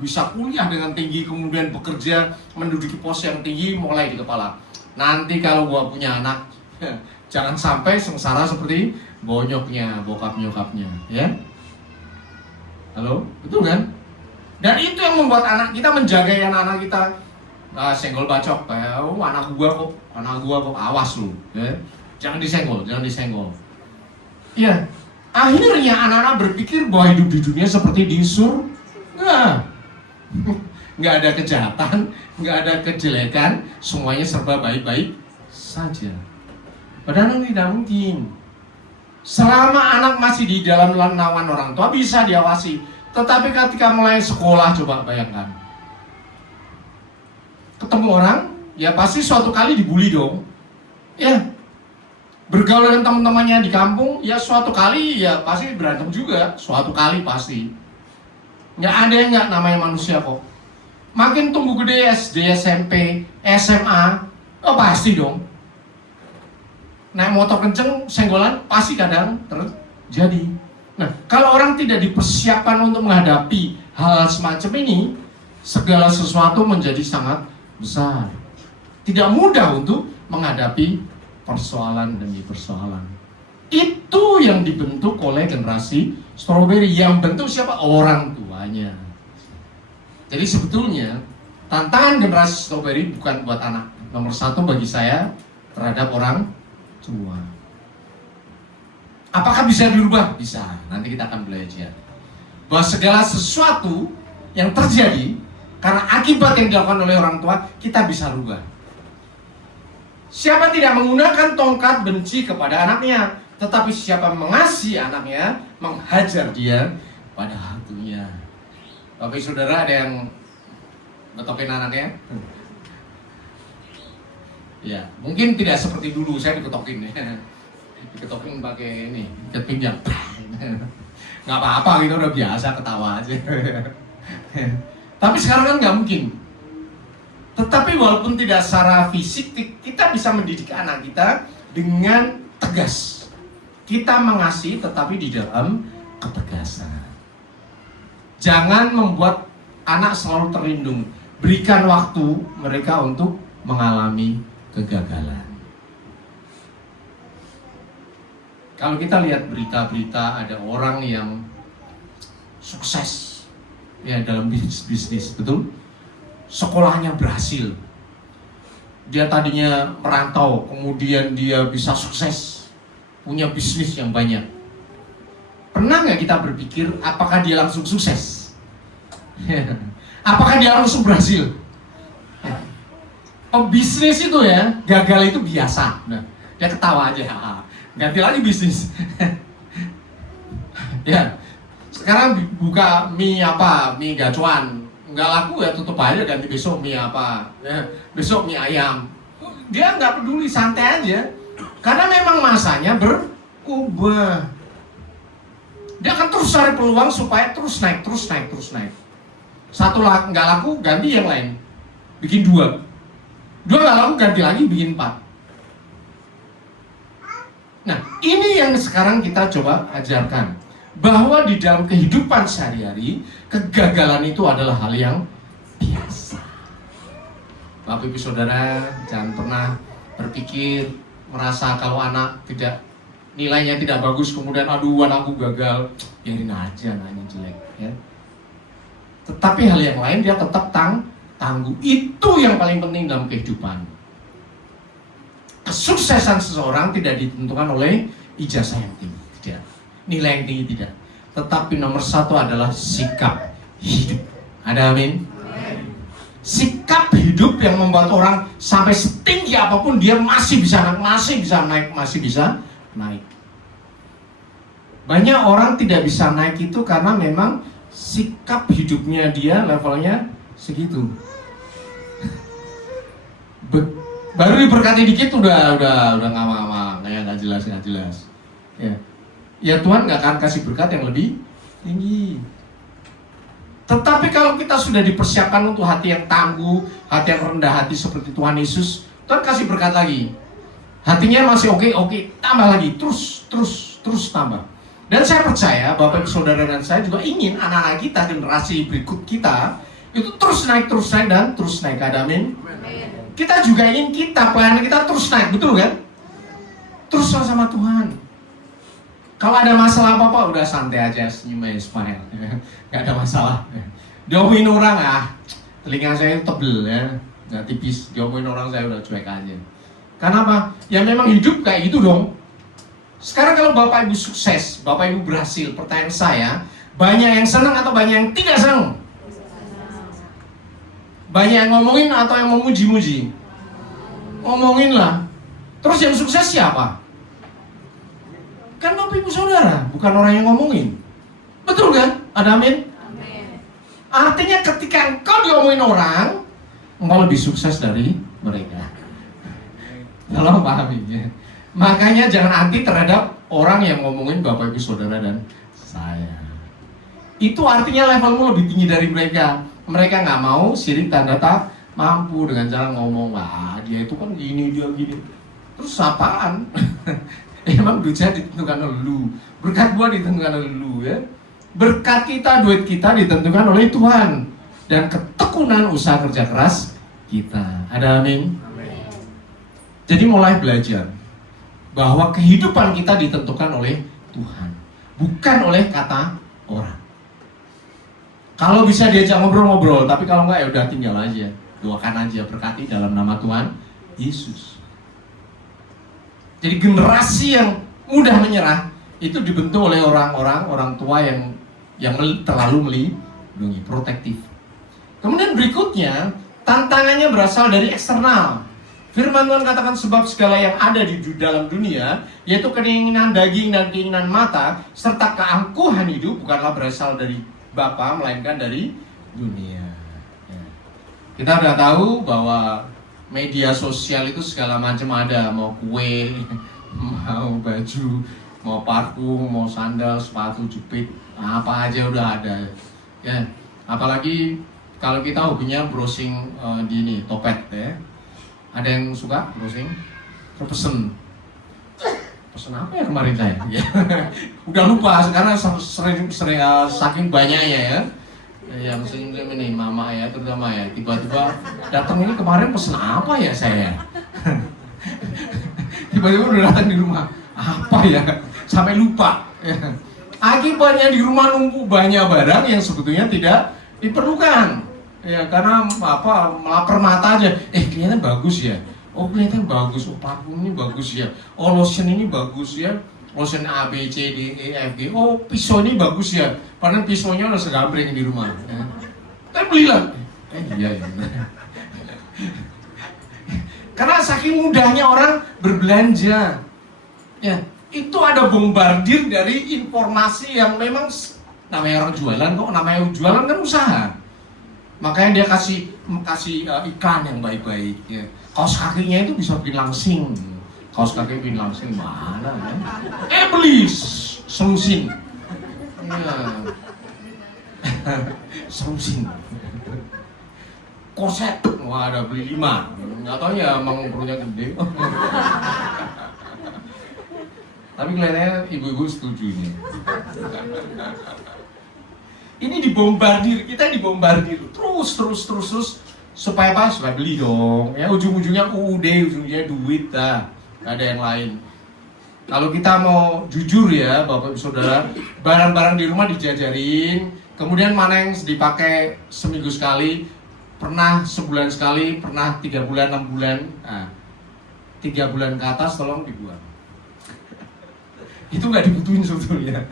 bisa kuliah dengan tinggi, kemudian bekerja, menduduki pos yang tinggi, mulai di kepala. Nanti kalau gua punya anak, jangan sampai sengsara seperti bonyoknya, bokap nyokapnya, ya. Halo, betul kan? Dan itu yang membuat anak kita menjaga anak-anak kita. Senggol bacok, anak gua kok, awas lu, ya. Jangan disenggol. Ya, akhirnya anak-anak berpikir bahwa hidup di dunia seperti di surga. Nggak ada kejahatan, nggak ada kejelekan, semuanya serba baik-baik saja. Padahal tidak mungkin. Selama anak masih di dalam naungan orang tua bisa diawasi, tetapi ketika mulai sekolah, coba bayangkan, ketemu orang, ya pasti suatu kali dibully dong. Ya, bergaul dengan teman-temannya di kampung, ya suatu kali ya pasti berantem juga, suatu kali pasti. Nggak ada yang nggak namanya manusia kok. Makin tumbuh gede SD, SMP, SMA, oh pasti dong. Naik motor kenceng, senggolan, pasti kadang terjadi. Nah, kalau orang tidak dipersiapkan untuk menghadapi hal semacam ini, segala sesuatu menjadi sangat besar. Tidak mudah untuk menghadapi persoalan demi persoalan. Itu yang dibentuk oleh generasi strawberry. Yang bentuk siapa? Orang tuanya. Jadi sebetulnya tantangan generasi strawberry bukan buat anak. Nomor satu bagi saya terhadap orang tua. Apakah bisa dirubah? Bisa. Nanti kita akan belajar bahwa segala sesuatu yang terjadi karena akibat yang dilakukan oleh orang tua, kita bisa rubah. Siapa tidak menggunakan tongkat benci kepada anaknya, tetapi siapa mengasihi anaknya, menghajar dia pada hatinya. Bapak saudara, ada yang betokin anaknya? Ya, mungkin tidak seperti dulu saya diketokin ya. Diketokin pakai ini, ikat pinggang. Nggak apa-apa, gitu udah biasa, ketawa aja. Tapi sekarang kan nggak mungkin. Tetapi walaupun tidak secara fisik, kita bisa mendidik anak kita dengan tegas. Kita mengasihi tetapi di dalam ketegasan. Jangan membuat anak selalu terlindung. Berikan waktu mereka untuk mengalami kegagalan. Kalau kita lihat berita-berita ada orang yang sukses ya dalam bisnis, betul? Sekolahnya berhasil. Dia tadinya merantau, kemudian dia bisa sukses, punya bisnis yang banyak. Pernah nggak kita berpikir apakah dia langsung sukses? Apakah dia langsung berhasil? Pebisnis itu ya, gagal itu biasa. Nah, dia ketawa aja, ganti lagi bisnis. Ya, sekarang buka mie apa, mie gacuan, nggak laku ya tutup aja, ganti besok mie apa, ya, besok mie ayam. Dia nggak peduli, santai aja, karena memang masanya berubah. Dia akan terus cari peluang supaya terus naik. Satu nggak laku, ganti yang lain, bikin dua nggak laku, ganti lagi, bikin 4. Nah, ini yang sekarang kita coba ajarkan, bahwa di dalam kehidupan sehari-hari kegagalan itu adalah hal yang biasa. Bapak Ibu Saudara, jangan pernah berpikir, merasa kalau anak tidak, nilainya tidak bagus, kemudian aduh anakku gagal, biarin aja anaknya jelek ya. Tetapi hal yang lain dia tetap tangguh. Itu yang paling penting dalam kehidupan. Kesuksesan seseorang tidak ditentukan oleh ijazah yang tinggi, tidak. Nilai yang tinggi, tidak. Tetapi nomor satu adalah sikap hidup. Ada amin? Sikap hidup yang membuat orang sampai setinggi apapun dia masih bisa naik. Banyak orang tidak bisa naik itu karena memang sikap hidupnya dia levelnya segitu. Baru diberkati dikit udah ngama-ngama, kayak nggak jelas. Ya Tuhan nggak akan kasih berkat yang lebih tinggi. Tetapi kalau kita sudah dipersiapkan untuk hati yang tangguh, hati yang rendah hati seperti Tuhan Yesus, Tuhan kasih berkat lagi. Hatinya masih oke, tambah lagi, terus tambah. Dan saya percaya Bapak Ibu Saudara dan saya juga ingin anak-anak kita, generasi berikut kita itu terus naik. Ada amin? Kita juga ingin pelayanan kita terus naik, betul kan? Terus sama Tuhan. Kalau ada masalah apa-apa, udah santai aja, senyum aja, smile. Gak ada masalah. Diomongin orang, telinga saya tebel ya, gak tipis. Diomongin orang saya udah cuek aja. Karena apa? Ya memang hidup kayak gitu dong. Sekarang kalau Bapak Ibu sukses, Bapak Ibu berhasil, pertanyaan saya, banyak yang senang atau banyak yang tidak senang? Banyak yang ngomongin atau yang memuji-muji? Ngomongin lah. Terus yang sukses siapa? Kan Bapak Ibu Saudara, bukan orang yang ngomongin. Betul kan? Ada amin? Artinya ketika engkau diomongin orang, engkau lebih sukses dari mereka. Tolong pahami ya. Makanya jangan anti terhadap orang yang ngomongin Bapak Ibu Saudara dan saya. Itu artinya levelmu lebih tinggi dari mereka. Mereka nggak mau sirik tanda tak mampu dengan cara ngomong, wah dia itu kan gini, dia gini. Terus apaan? Emang duitnya ditentukan oleh lu, berkat gua ditentukan oleh lu ya. Berkat kita, duit kita ditentukan oleh Tuhan dan ketekunan usaha kerja keras kita. Ada amin? Jadi mulai belajar bahwa kehidupan kita ditentukan oleh Tuhan, bukan oleh kata orang. Kalau bisa diajak ngobrol-ngobrol, tapi kalau enggak ya udah tinggal aja. Doakan aja, berkati dalam nama Tuhan Yesus. Jadi generasi yang mudah menyerah itu dibentuk oleh orang tua yang terlalu melindungi, protektif. Kemudian berikutnya, tantangannya berasal dari eksternal. Firman Tuhan katakan sebab segala yang ada di dalam dunia, yaitu keinginan daging dan keinginan mata, serta keangkuhan hidup bukanlah berasal dari Bapa, melainkan dari dunia. Kita udah tahu bahwa media sosial itu segala macam ada, mau kue, mau baju, mau parfum, mau sandal, sepatu, jepit, apa aja udah ada. Ya, apalagi kalau kita hobinya browsing di ini, Topet ya. Ada yang suka browsing? Pesen apa ya kemarin saya? Ya. Udah lupa karena sering saking banyaknya ya. Yang sering ini mama ya terutama ya, tiba-tiba datang ini kemarin pesen apa ya saya? Tiba-tiba udah datang di rumah, apa ya? Sampai lupa. Ya. Akibatnya di rumah numpuk banyak barang yang sebetulnya tidak diperlukan. Ya karena apa, melapar mata aja. Kelihatan bagus ya. Oh kelihatan bagus, oh parfum ini bagus ya. Oh lotion ini bagus ya. Lotion A, B, C, D, E, F, G. Oh pisau ini bagus ya. Padahal pisaunya udah segambreng di rumah. Tapi belilah. Iya ya. Karena saking mudahnya orang berbelanja. Ya, itu ada bombardir dari informasi yang memang namanya orang jualan kok, namanya jualan kan usaha. Makanya dia kasih iklan yang baik-baik ya. Kaos kakinya itu bisa bikin langsing. Kaos kaki bikin langsing mana ya? Beli selusin. Ya. Selusin. Korset, wah ada beli 5. Nggak tahu ya emang perutnya gede. Tapi kelihatannya ibu-ibu setuju ini. Ini dibombardir, kita dibombardir terus supaya apa? Supaya beli dong. Ya ujung-ujungnya UUD, ujung-ujungnya duit dah. Gak ada yang lain. Kalau kita mau jujur ya, Bapak Ibu Saudara, barang-barang di rumah dijajarin, kemudian mana yang dipakai seminggu sekali, pernah sebulan sekali, pernah 3 bulan, 6 bulan. Nah, 3 bulan ke atas tolong dibuang. Itu nggak dibutuhin sebetulnya.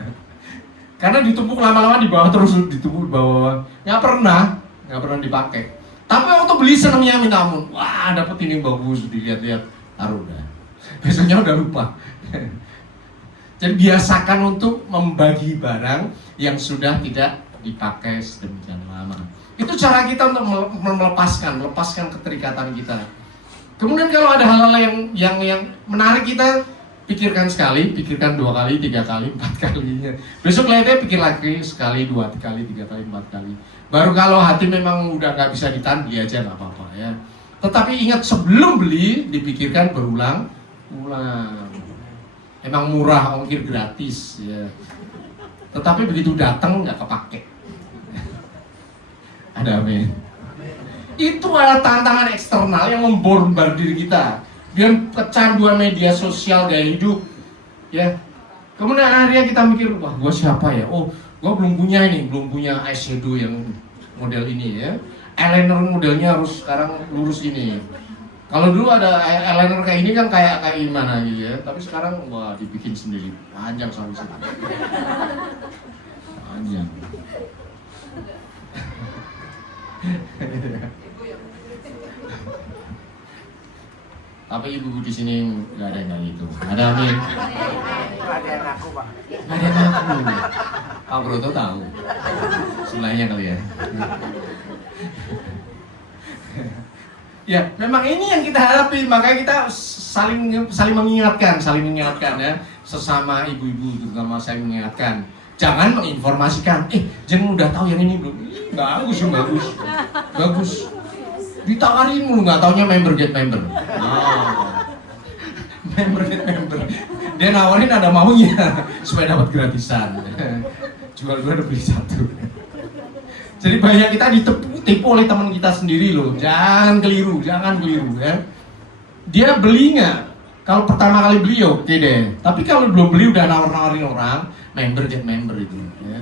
Karena ditumpuk lama-lama di bawah terus ditumpuk di bawah. Nggak pernah dipakai. Tapi waktu beli senangnya minta ampun. Wah, dapet ini bagus, dilihat-lihat, taruh udah. Besoknya udah lupa. Jadi biasakan untuk membagi barang yang sudah tidak dipakai sedemikian lama. Itu cara kita untuk melepaskan keterikatan kita. Kemudian kalau ada hal-hal yang menarik kita, pikirkan sekali, pikirkan 2 kali, 3 kali, 4 kali. Besok lainnya pikir lagi sekali, 2 kali, 3 kali, 4 kali. Baru kalau hati memang udah nggak bisa ditahan, beli aja nggak apa-apa ya. Tetapi ingat sebelum beli dipikirkan berulang-ulang. Emang murah, ongkir gratis ya. Tetapi begitu datang nggak kepake. Ada amin. Itu adalah tantangan eksternal yang membombardir kita dengan kecanduan media sosial gaya hidup ya. Kemudian akhirnya kita mikir, wah gue siapa ya? Oh gue belum punya eyeshadow yang model ini ya. Eyeliner modelnya harus sekarang lurus ini. Kalau dulu ada eyeliner kayak ini kan kayak gimana gitu ya. Tapi sekarang wah dibikin sendiri, panjang sampai sini. Panjang. Tapi ibu di sini nggak ada yang gitu. Ada amin. Ada yang aku, Pak. Nggak ada yang aku. Pak Broto tahu. Sebelahnya kali ya. Ya, memang ini yang kita hadapi. Makanya kita saling mengingatkan ya, sesama ibu-ibu terutama saling mengingatkan. Jangan menginformasikan, jangan udah tahu yang ini belum. Bagus. Ditawarin mulu nggak taunya member get member. Member get member. Dia nawarin ada maunya supaya dapat gratisan. Jual 2 beli 1. Jadi banyak kita ditipu oleh teman kita sendiri loh. Jangan keliru ya. Dia beli nggak? Kalau pertama kali beli oke deh. Tapi kalau belum beli udah nawarin orang, member get member itu. Ya.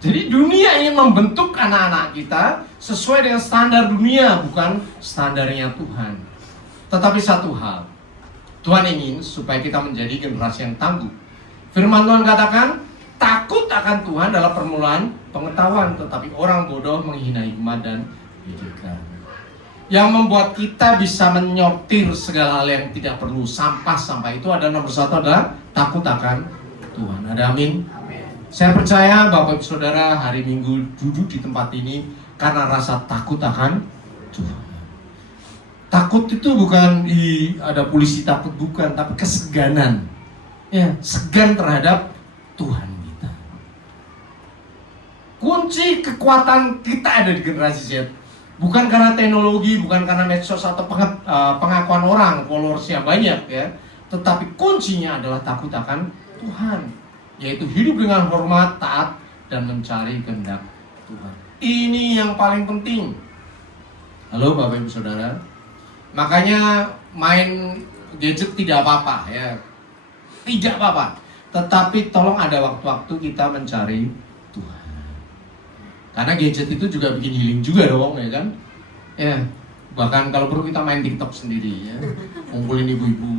Jadi dunia ingin membentuk anak-anak kita sesuai dengan standar dunia, bukan standarnya Tuhan. Tetapi satu hal, Tuhan ingin supaya kita menjadi generasi yang tangguh. Firman Tuhan katakan, takut akan Tuhan adalah permulaan pengetahuan, tetapi orang bodoh menghina hikmat dan didikan. Yang membuat kita bisa menyortir segala hal yang tidak perlu, sampah-sampah itu adalah nomor 1 adalah takut akan Tuhan. Ada amin? Saya percaya Bapak Ibu Saudara hari Minggu duduk di tempat ini karena rasa takut akan Tuhan. Takut itu bukan ada polisi takut, bukan, tapi keseganan. Ya, segan terhadap Tuhan kita. Kunci kekuatan kita ada di generasi Z. Bukan karena teknologi, bukan karena medsos atau pengakuan orang, followersnya banyak ya. Tetapi kuncinya adalah takut akan Tuhan. Yaitu hidup dengan hormat, taat, dan mencari kehendak Tuhan. Ini yang paling penting. Halo Bapak Ibu Saudara. Makanya main gadget tidak apa-apa ya. Tidak apa-apa. Tetapi tolong ada waktu-waktu kita mencari Tuhan. Karena gadget itu juga bikin healing juga dong ya kan. Ya. Bahkan kalau perlu kita main TikTok sendiri ya. Ngumpulin ibu-ibu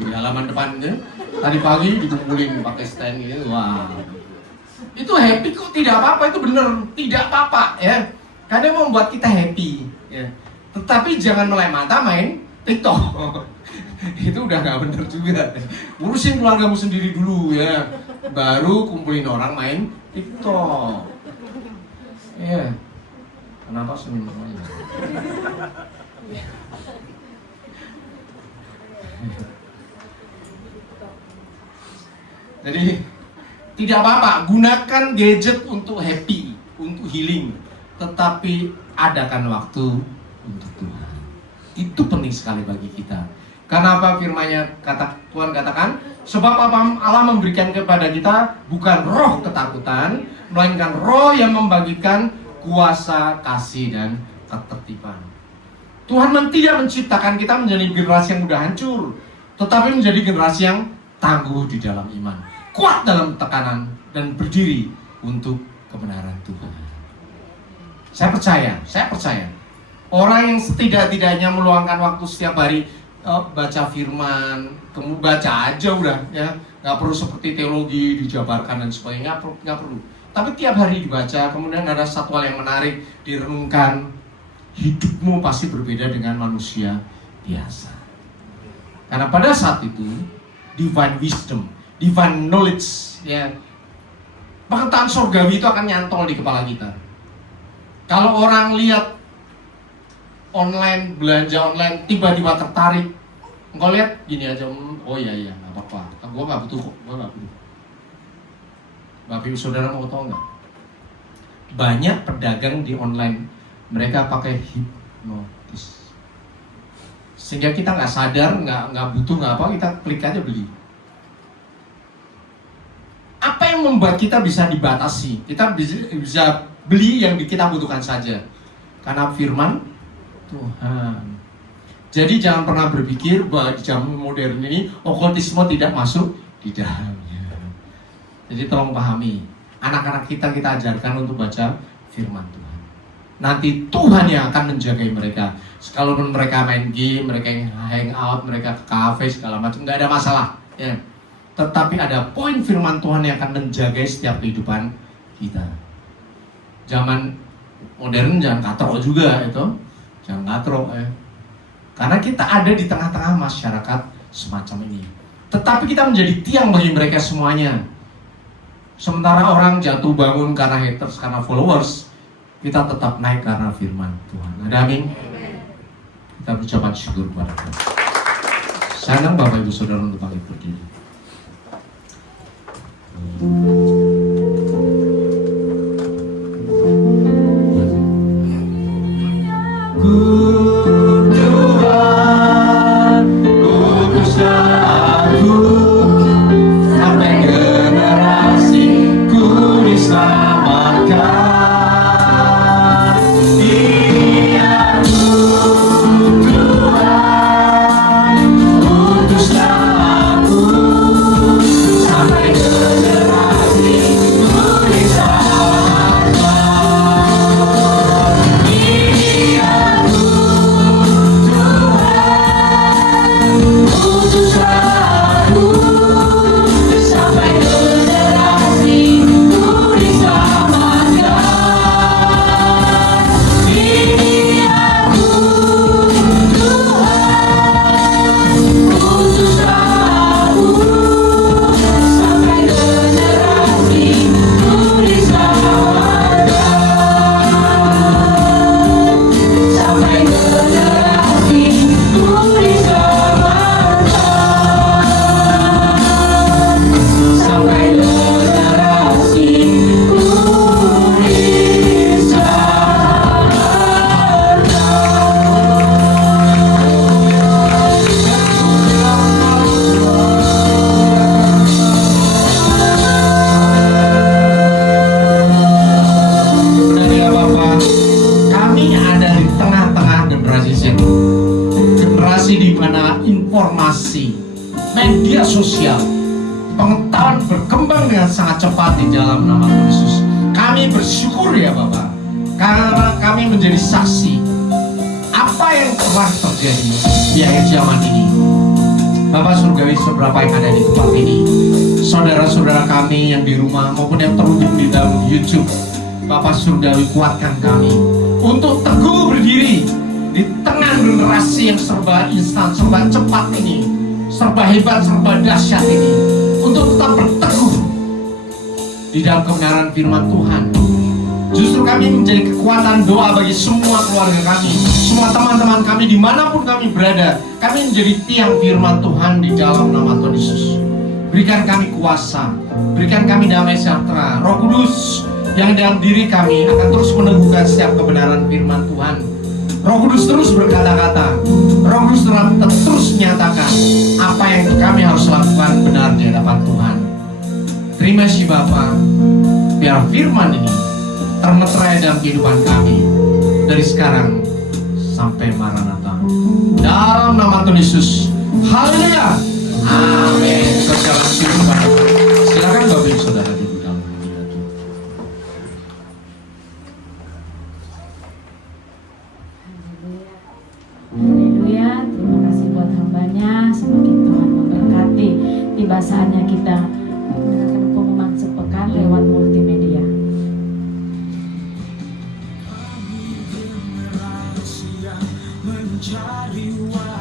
di halaman depan ya. Tadi pagi dikumpulin pakai stand gitu. Wah. Itu happy kok, tidak apa-apa, itu bener, tidak apa-apa ya. Karena membuat kita happy ya. Tetapi jangan melek mata main TikTok. Itu udah gak bener juga. Urusin keluargamu sendiri dulu ya. Baru kumpulin orang main TikTok. Ya. Kenapa senyum semuanya? Jadi tidak apa-apa, gunakan gadget untuk happy, untuk healing, tetapi adakan waktu untuk Tuhan. Itu penting sekali bagi kita. Karena apa firman-Nya Tuhan katakan? Sebab apa Allah memberikan kepada kita bukan roh ketakutan, melainkan roh yang membagikan kuasa, kasih, dan ketertiban. Tuhan tidak menciptakan kita menjadi generasi yang mudah hancur, tetapi menjadi generasi yang tangguh di dalam iman, kuat dalam tekanan, dan berdiri untuk kebenaran Tuhan. Saya percaya orang yang setidak-tidaknya meluangkan waktu setiap hari baca firman, kemudian baca aja udah ya, nggak perlu seperti teologi dijabarkan dan sebagainya, nggak perlu. Tapi tiap hari dibaca, kemudian ada satu hal yang menarik direnungkan, hidupmu pasti berbeda dengan manusia biasa. Karena pada saat itu divine wisdom, divine knowledge, ya, pengetahuan surgawi itu akan nyantol di kepala kita. Kalau orang lihat online, belanja online, tiba-tiba tertarik, engkau lihat gini aja, oh iya, nggak apa-apa, gue nggak butuh kok, gue nggak butuh. Bapak Ibu Saudara mau tahu nggak? Banyak pedagang di online, mereka pakai hipnotis, sehingga kita nggak sadar, nggak butuh, nggak apa, kita klik aja beli. Apa yang membuat kita bisa dibatasi? Kita bisa beli yang kita butuhkan saja, karena firman Tuhan. Jadi jangan pernah berpikir bahwa di zaman modern ini okultisme tidak masuk di dalamnya. Jadi tolong pahami, anak-anak kita ajarkan untuk baca firman Tuhan. Nanti Tuhan yang akan menjaga mereka. Kalaupun mereka main game, mereka hang out, mereka ke kafe segala macam, nggak ada masalah. Ya. Tetapi ada poin firman Tuhan yang akan menjaga setiap kehidupan kita. Zaman modern jangan katrok juga itu, jangan katrok ya. Karena kita ada di tengah-tengah masyarakat semacam ini. Tetapi kita menjadi tiang bagi mereka semuanya. Sementara orang jatuh bangun karena haters, karena followers, kita tetap naik karena firman Tuhan. Ada amin? Kita berucapan syukur kepada Tuhan. Senang Bapak Ibu Saudara untuk bangkit berdiri. Informasi, media sosial, pengetahuan berkembang dengan sangat cepat di dalam nama Tuhan Yesus. Kami bersyukur ya Bapak, karena kami menjadi saksi apa yang telah terjadi di akhir zaman ini. Bapak Surgawi, seberapa yang ada di tempat ini, saudara-saudara kami yang di rumah maupun yang terhubung di dalam YouTube, Bapak Surgawi kuatkan kami untuk teguh berdiri di tengah generasi yang serba instan, serba cepat ini, serba hebat, serba dahsyat ini, untuk tetap berteguh di dalam kebenaran firman Tuhan. Justru kami menjadi kekuatan doa bagi semua keluarga kami, semua teman-teman kami dimanapun kami berada. Kami menjadi tiang firman Tuhan di dalam nama Tuhan Yesus. Berikan kami kuasa, berikan kami damai sejahtera. Roh Kudus yang dalam diri kami akan terus meneguhkan setiap kebenaran firman Tuhan. Roh Kudus terus berkata-kata, Roh Kudus terus menyatakan apa yang kami harus lakukan benar di hadapan Tuhan. Terima kasih Bapa, biar firman ini termeterai dalam kehidupan kami dari sekarang sampai Maranatha. Dalam nama Tuhan Yesus, haleluya, amin. Segala syukur Bapak. Silakan Bapak Ibu Saudara duduk dalam hadirat Tuhan. Haleluya, terima kasih buat hambanya. Semakin Tuhan memberkati. Tiba saatnya kita mendengarkan pengumuman sepekan lewat multimedia.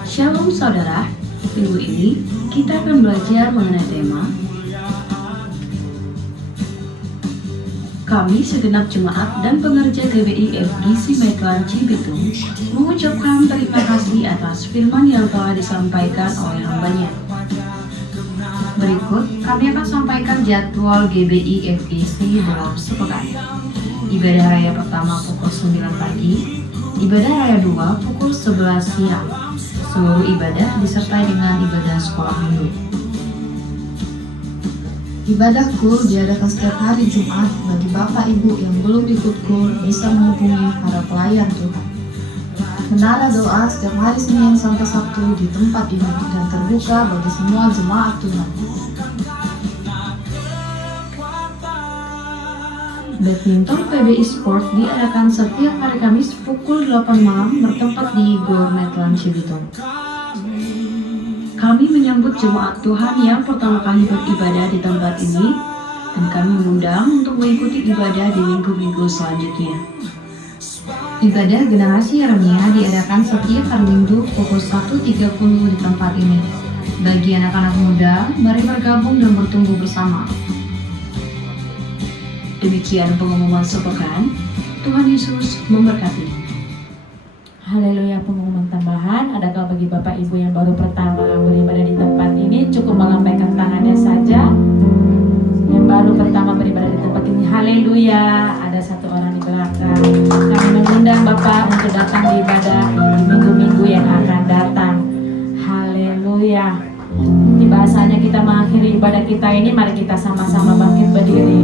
Shalom saudara, minggu ini kita akan belajar mengenai tema Kami segenap jemaat dan pengerja GBI FGC Maitland Cibitung mengucapkan terima kasih atas firman yang telah disampaikan oleh hambanya. Berikut kami akan sampaikan jadwal GBI FGC dalam sepekan. Ibadah raya pertama pukul 9 pagi, ibadah raya 2 pukul 11 siang. Seluruh ibadah disertai dengan ibadah sekolah minggu. Ibadah KUR diadakan setiap hari Jumat. Bagi Bapak Ibu yang belum ikut KUR bisa menghubungi para pelayan Tuhan. Menara doa setiap hari Senin sampai Sabtu di tempat ini dan terbuka bagi semua jemaat Tuhan. Badminton PBI Sport diadakan setiap hari Kamis pukul 8 malam bertempat di Gor Maitland Cibitung. Kami menyambut jemaat Tuhan yang pertama kali beribadah di tempat ini dan kami mengundang untuk mengikuti ibadah di minggu-minggu selanjutnya. Ibadah generasi Yeremia diadakan setiap hari Minggu pukul 1.30 di tempat ini. Bagi anak-anak muda, mari bergabung dan bertumbuh bersama. Demikian pengumuman sepekan. Tuhan Yesus memberkati. Haleluya. Pengumuman tambahan, adakah bagi Bapak Ibu yang baru pertama beribadah di tempat ini cukup melambaikan tangannya saja. Yang baru pertama beribadah di tempat ini, haleluya. Ada satu orang di belakang. Kami mengundang Bapak untuk datang di ibadah di minggu-minggu yang akan datang. Haleluya. Di bahasanya kita mengakhiri ibadah kita ini, mari kita sama-sama bangkit berdiri.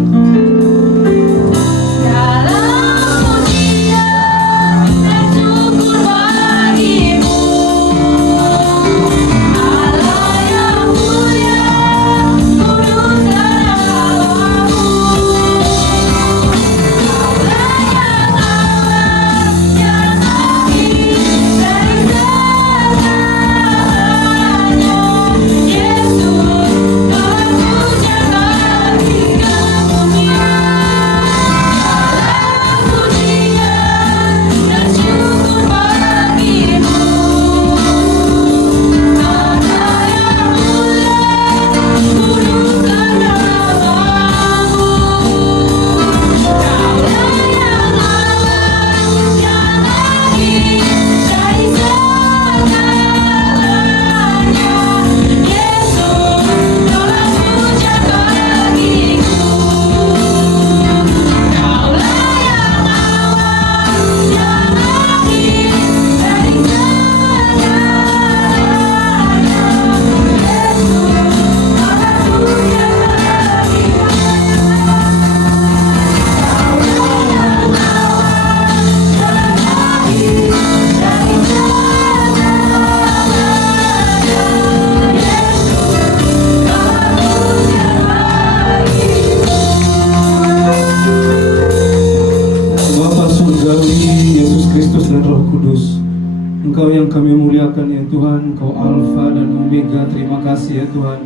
Engkau yang kami muliakan ya Tuhan, Engkau Alfa dan Omega. Terima kasih ya Tuhan.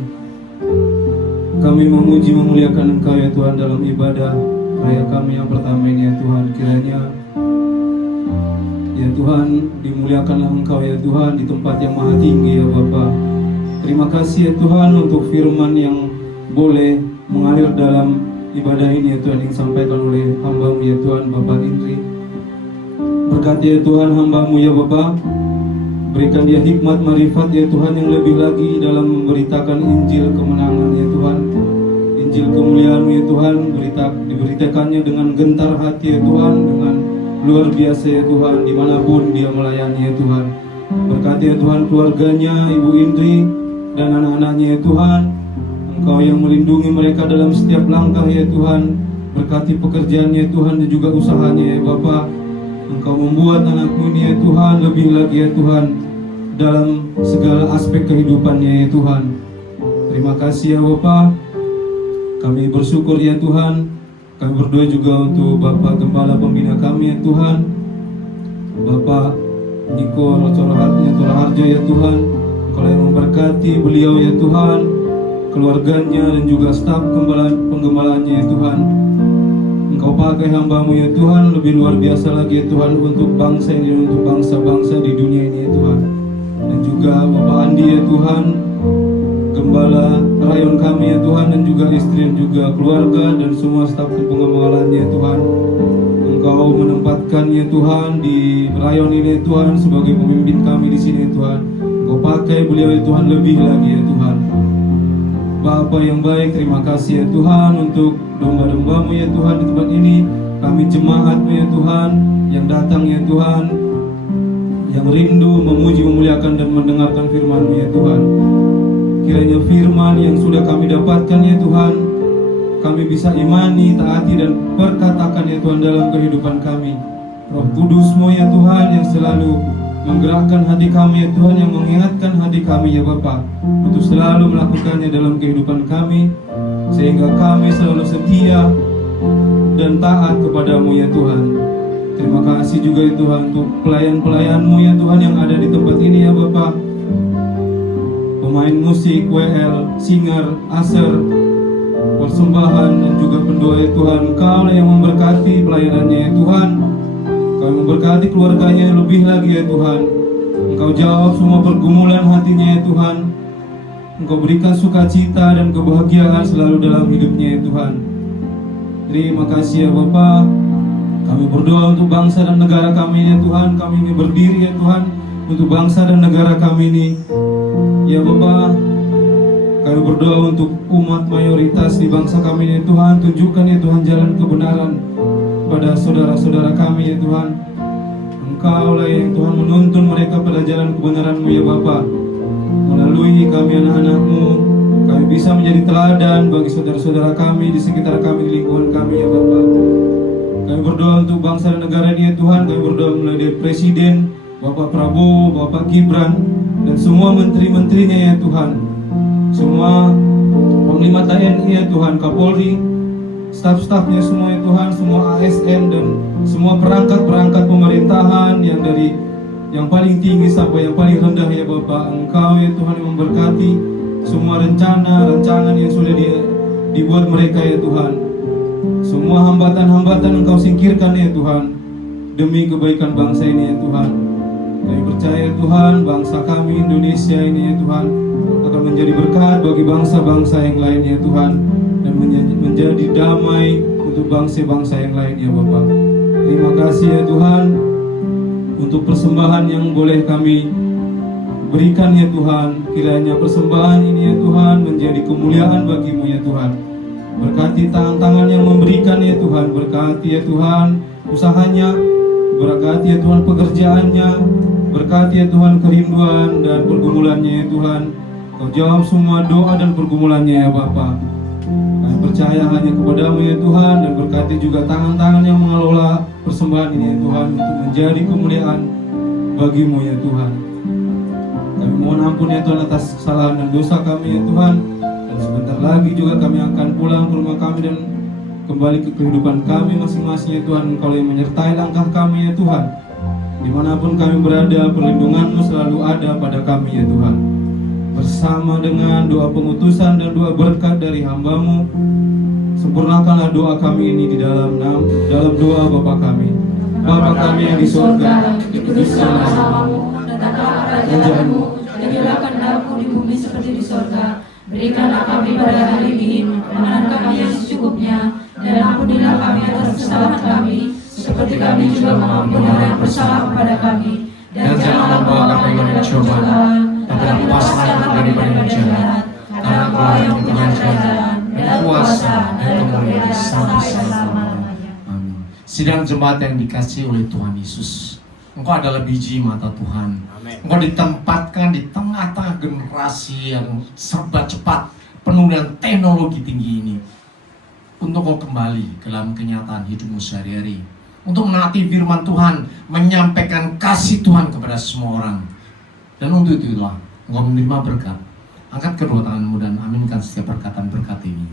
Kami memuji memuliakan Engkau ya Tuhan dalam ibadah raya kami yang pertama ini ya Tuhan. Kiranya ya Tuhan dimuliakanlah Engkau ya Tuhan di tempat yang maha tinggi ya Bapa. Terima kasih ya Tuhan untuk firman yang boleh mengalir dalam ibadah ini ya Tuhan, yang disampaikan oleh hamba-Mu ya Tuhan, Bapak Indri. Berkati ya Tuhan hamba-Mu ya Bapa, berikan dia hikmat marifat ya Tuhan yang lebih lagi dalam memberitakan Injil kemenangan ya Tuhan, Injil kemuliaan-Mu ya Tuhan, diberitakannya dengan gentar hati ya Tuhan, dengan luar biasa ya Tuhan, dimanapun dia melayani ya Tuhan. Berkati ya Tuhan keluarganya, Ibu Indri dan anak-anaknya ya Tuhan, Engkau yang melindungi mereka dalam setiap langkah ya Tuhan. Berkati pekerjaannya ya Tuhan dan juga usahanya ya Bapa. Engkau membuat anak-Mu ini ya Tuhan lebih lagi ya Tuhan dalam segala aspek kehidupannya ya Tuhan. Terima kasih ya Bapa. Kami bersyukur ya Tuhan. Kami berdoa juga untuk Bapak Gembala Pembina kami ya Tuhan, Bapak Niko Harjo ya Tuhan. Engkau yang memberkati beliau ya Tuhan, keluarganya dan juga staf penggembalaannya ya Tuhan. Engkau pakai hamba-Mu ya Tuhan lebih luar biasa lagi ya Tuhan untuk bangsa ini, untuk bangsa-bangsa di dunia ini ya Tuhan. Dan juga Bapak Andi ya Tuhan, Gembala rayon kami ya Tuhan, dan juga istri dan juga keluarga dan semua staf penggembalaannya ya Tuhan. Engkau menempatkan ya Tuhan di rayon ini ya Tuhan sebagai pemimpin kami di sini ya Tuhan. Engkau pakai beliau ya Tuhan lebih lagi ya Tuhan. Bapa yang baik, terima kasih ya Tuhan untuk domba-domba-Mu ya Tuhan di tempat ini. Kami jemaat-Mu ya Tuhan yang datang ya Tuhan, yang rindu memuji, memuliakan dan mendengarkan firman-Mu ya Tuhan. Kiranya firman yang sudah kami dapatkan ya Tuhan, kami bisa imani, taati dan perkatakan ya Tuhan dalam kehidupan kami. Roh Kudus-Mu ya Tuhan yang selalu menggerakkan hati kami ya Tuhan, yang mengingatkan hati kami ya Bapa untuk selalu melakukannya dalam kehidupan kami, sehingga kami selalu setia dan taat kepadamu ya Tuhan. Terima kasih juga ya Tuhan untuk pelayan-pelayan-Mu ya Tuhan yang ada di tempat ini ya Bapa. Pemain musik, WL, singer, aser, persembahan dan juga pendoa ya Tuhan. Engkau yang memberkati pelayanannya ya Tuhan. Engkau yang memberkati keluarganya lebih lagi ya Tuhan. Engkau jawab semua pergumulan hatinya ya Tuhan. Engkau berikan sukacita dan kebahagiaan selalu dalam hidupnya ya Tuhan. Terima kasih ya Bapa. Kami berdoa untuk bangsa dan negara kami ya Tuhan. Kami ini berdiri ya Tuhan untuk bangsa dan negara kami ini. Ya Bapa, kami berdoa untuk umat mayoritas di bangsa kami ya Tuhan. Tunjukkan ya Tuhan jalan kebenaran pada saudara-saudara kami ya Tuhan. Engkau lah yang Tuhan menuntun mereka pada jalan kebenaran-Mu ya Bapa. Melalui kami anak-anak-Mu, kami bisa menjadi teladan bagi saudara-saudara kami di sekitar kami, di lingkungan kami ya Bapa. Kami berdoa untuk bangsa dan negara ini ya Tuhan. Kami berdoa mulai dari Presiden, Bapak Prabowo, Bapak Gibran, dan semua menteri-menterinya ya Tuhan. Semua Panglima TNI ya Tuhan, Kapolri, staf-stafnya semua ya Tuhan, semua ASN dan semua perangkat-perangkat pemerintahan yang dari yang paling tinggi sampai yang paling rendah ya Bapak. Engkau ya Tuhan yang memberkati semua rancangan yang sudah dibuat mereka ya Tuhan. Semua hambatan-hambatan Engkau singkirkan ya Tuhan demi kebaikan bangsa ini ya Tuhan. Kami percaya Tuhan, bangsa kami Indonesia ini ya Tuhan akan menjadi berkat bagi bangsa-bangsa yang lain ya Tuhan, dan menjadi damai untuk bangsa-bangsa yang lain ya Bapak. Terima kasih ya Tuhan untuk persembahan yang boleh kami berikan ya Tuhan. Kiranya persembahan ini ya Tuhan menjadi kemuliaan bagi-Mu ya Tuhan. Berkati tangan-tangan yang memberikan ya Tuhan. Berkati ya Tuhan usahanya. Berkati ya Tuhan pekerjaannya. Berkati ya Tuhan kerinduan dan pergumulannya ya Tuhan. Kau jawab semua doa dan pergumulannya ya Bapa. Kami percaya hanya kepada-Mu ya Tuhan, dan berkati juga tangan-tangan yang mengelola persembahan ini ya Tuhan untuk menjadi kemuliaan bagi-Mu ya Tuhan. Kami mohon ampun ya Tuhan atas kesalahan dan dosa kami ya Tuhan. Dan sebentar lagi juga kami akan pulang ke rumah kami dan kembali ke kehidupan kami masing-masing ya Tuhan. Engkau yang menyertai langkah kami ya Tuhan. Dimanapun kami berada, perlindungan-Mu selalu ada pada kami ya Tuhan. Bersama dengan doa pengutusan dan doa berkat dari hamba-Mu, sempurnakanlah doa kami ini di dalam doa Bapa kami. Bapa kami yang di surga, dikuduskanlah namamu, datanglah kerajaan-Mu, jadilah kehendak-Mu di bumi seperti di surga. Berikanlah kami pada hari ini makanan kami yang secukupnya, dan ampunilah kami atas kesalahan kami, seperti kami juga mengampuni orang yang bersalah kepada kami. Dan janganlah membawa kami ke pencobaan, tapi lepaslah kami dari yang jahat. Karena Engkau yang punya kerajaan dan kuasa dan kemuliaan sampai selama-lamanya. Amin. Sidang jemaat yang dikasihi oleh Tuhan Yesus, Engkau adalah biji mata Tuhan. Engkau ditempatkan di tengah-tengah generasi yang serba cepat, penuh dengan teknologi tinggi ini, untuk Kau kembali ke dalam kenyataan hidupmu sehari-hari, untuk menaati firman Tuhan, menyampaikan kasih Tuhan kepada semua orang. Dan untuk itulah Engkau menerima berkat. Angkat kedua tanganmu dan aminkan setiap perkataan berkat ini.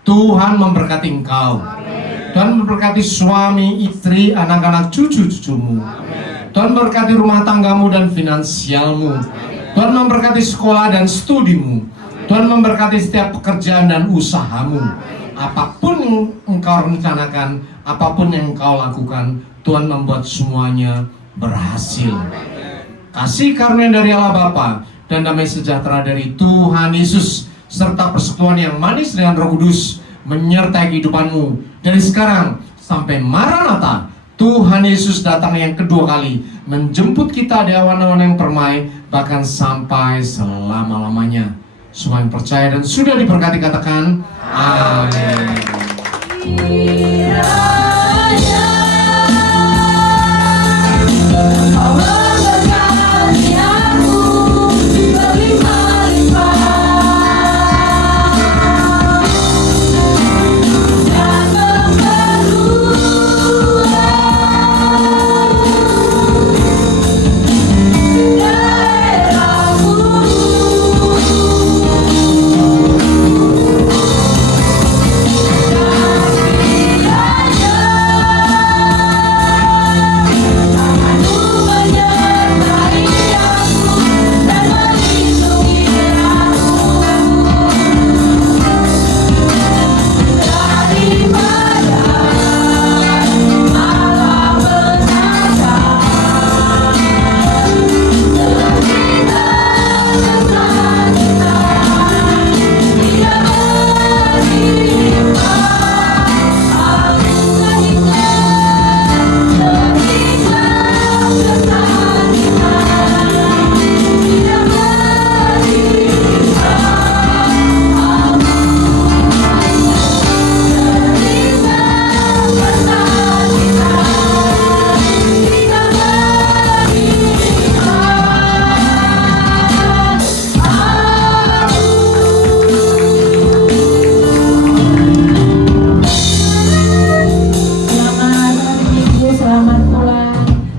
Tuhan memberkati engkau. Amen. Tuhan memberkati suami, istri, anak-anak, cucu-cucumu. Amen. Tuhan memberkati rumah tanggamu dan finansialmu. Amen. Tuhan memberkati sekolah dan studimu. Amen. Tuhan memberkati setiap pekerjaan dan usahamu. Amen. Apapun yang engkau rencanakan, apapun yang engkau lakukan, Tuhan membuat semuanya berhasil. Amen. Kasih karunia dari Allah Bapa dan damai sejahtera dari Tuhan Yesus serta persekutuan yang manis dengan Roh Kudus menyertai kehidupanmu dari sekarang sampai Maranatha. Tuhan Yesus datang yang kedua kali menjemput kita di awan-awan yang permai, bahkan sampai selama-lamanya. Semua yang percaya dan sudah diberkati katakan amin.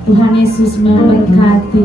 Tuhan Yesus memberkati.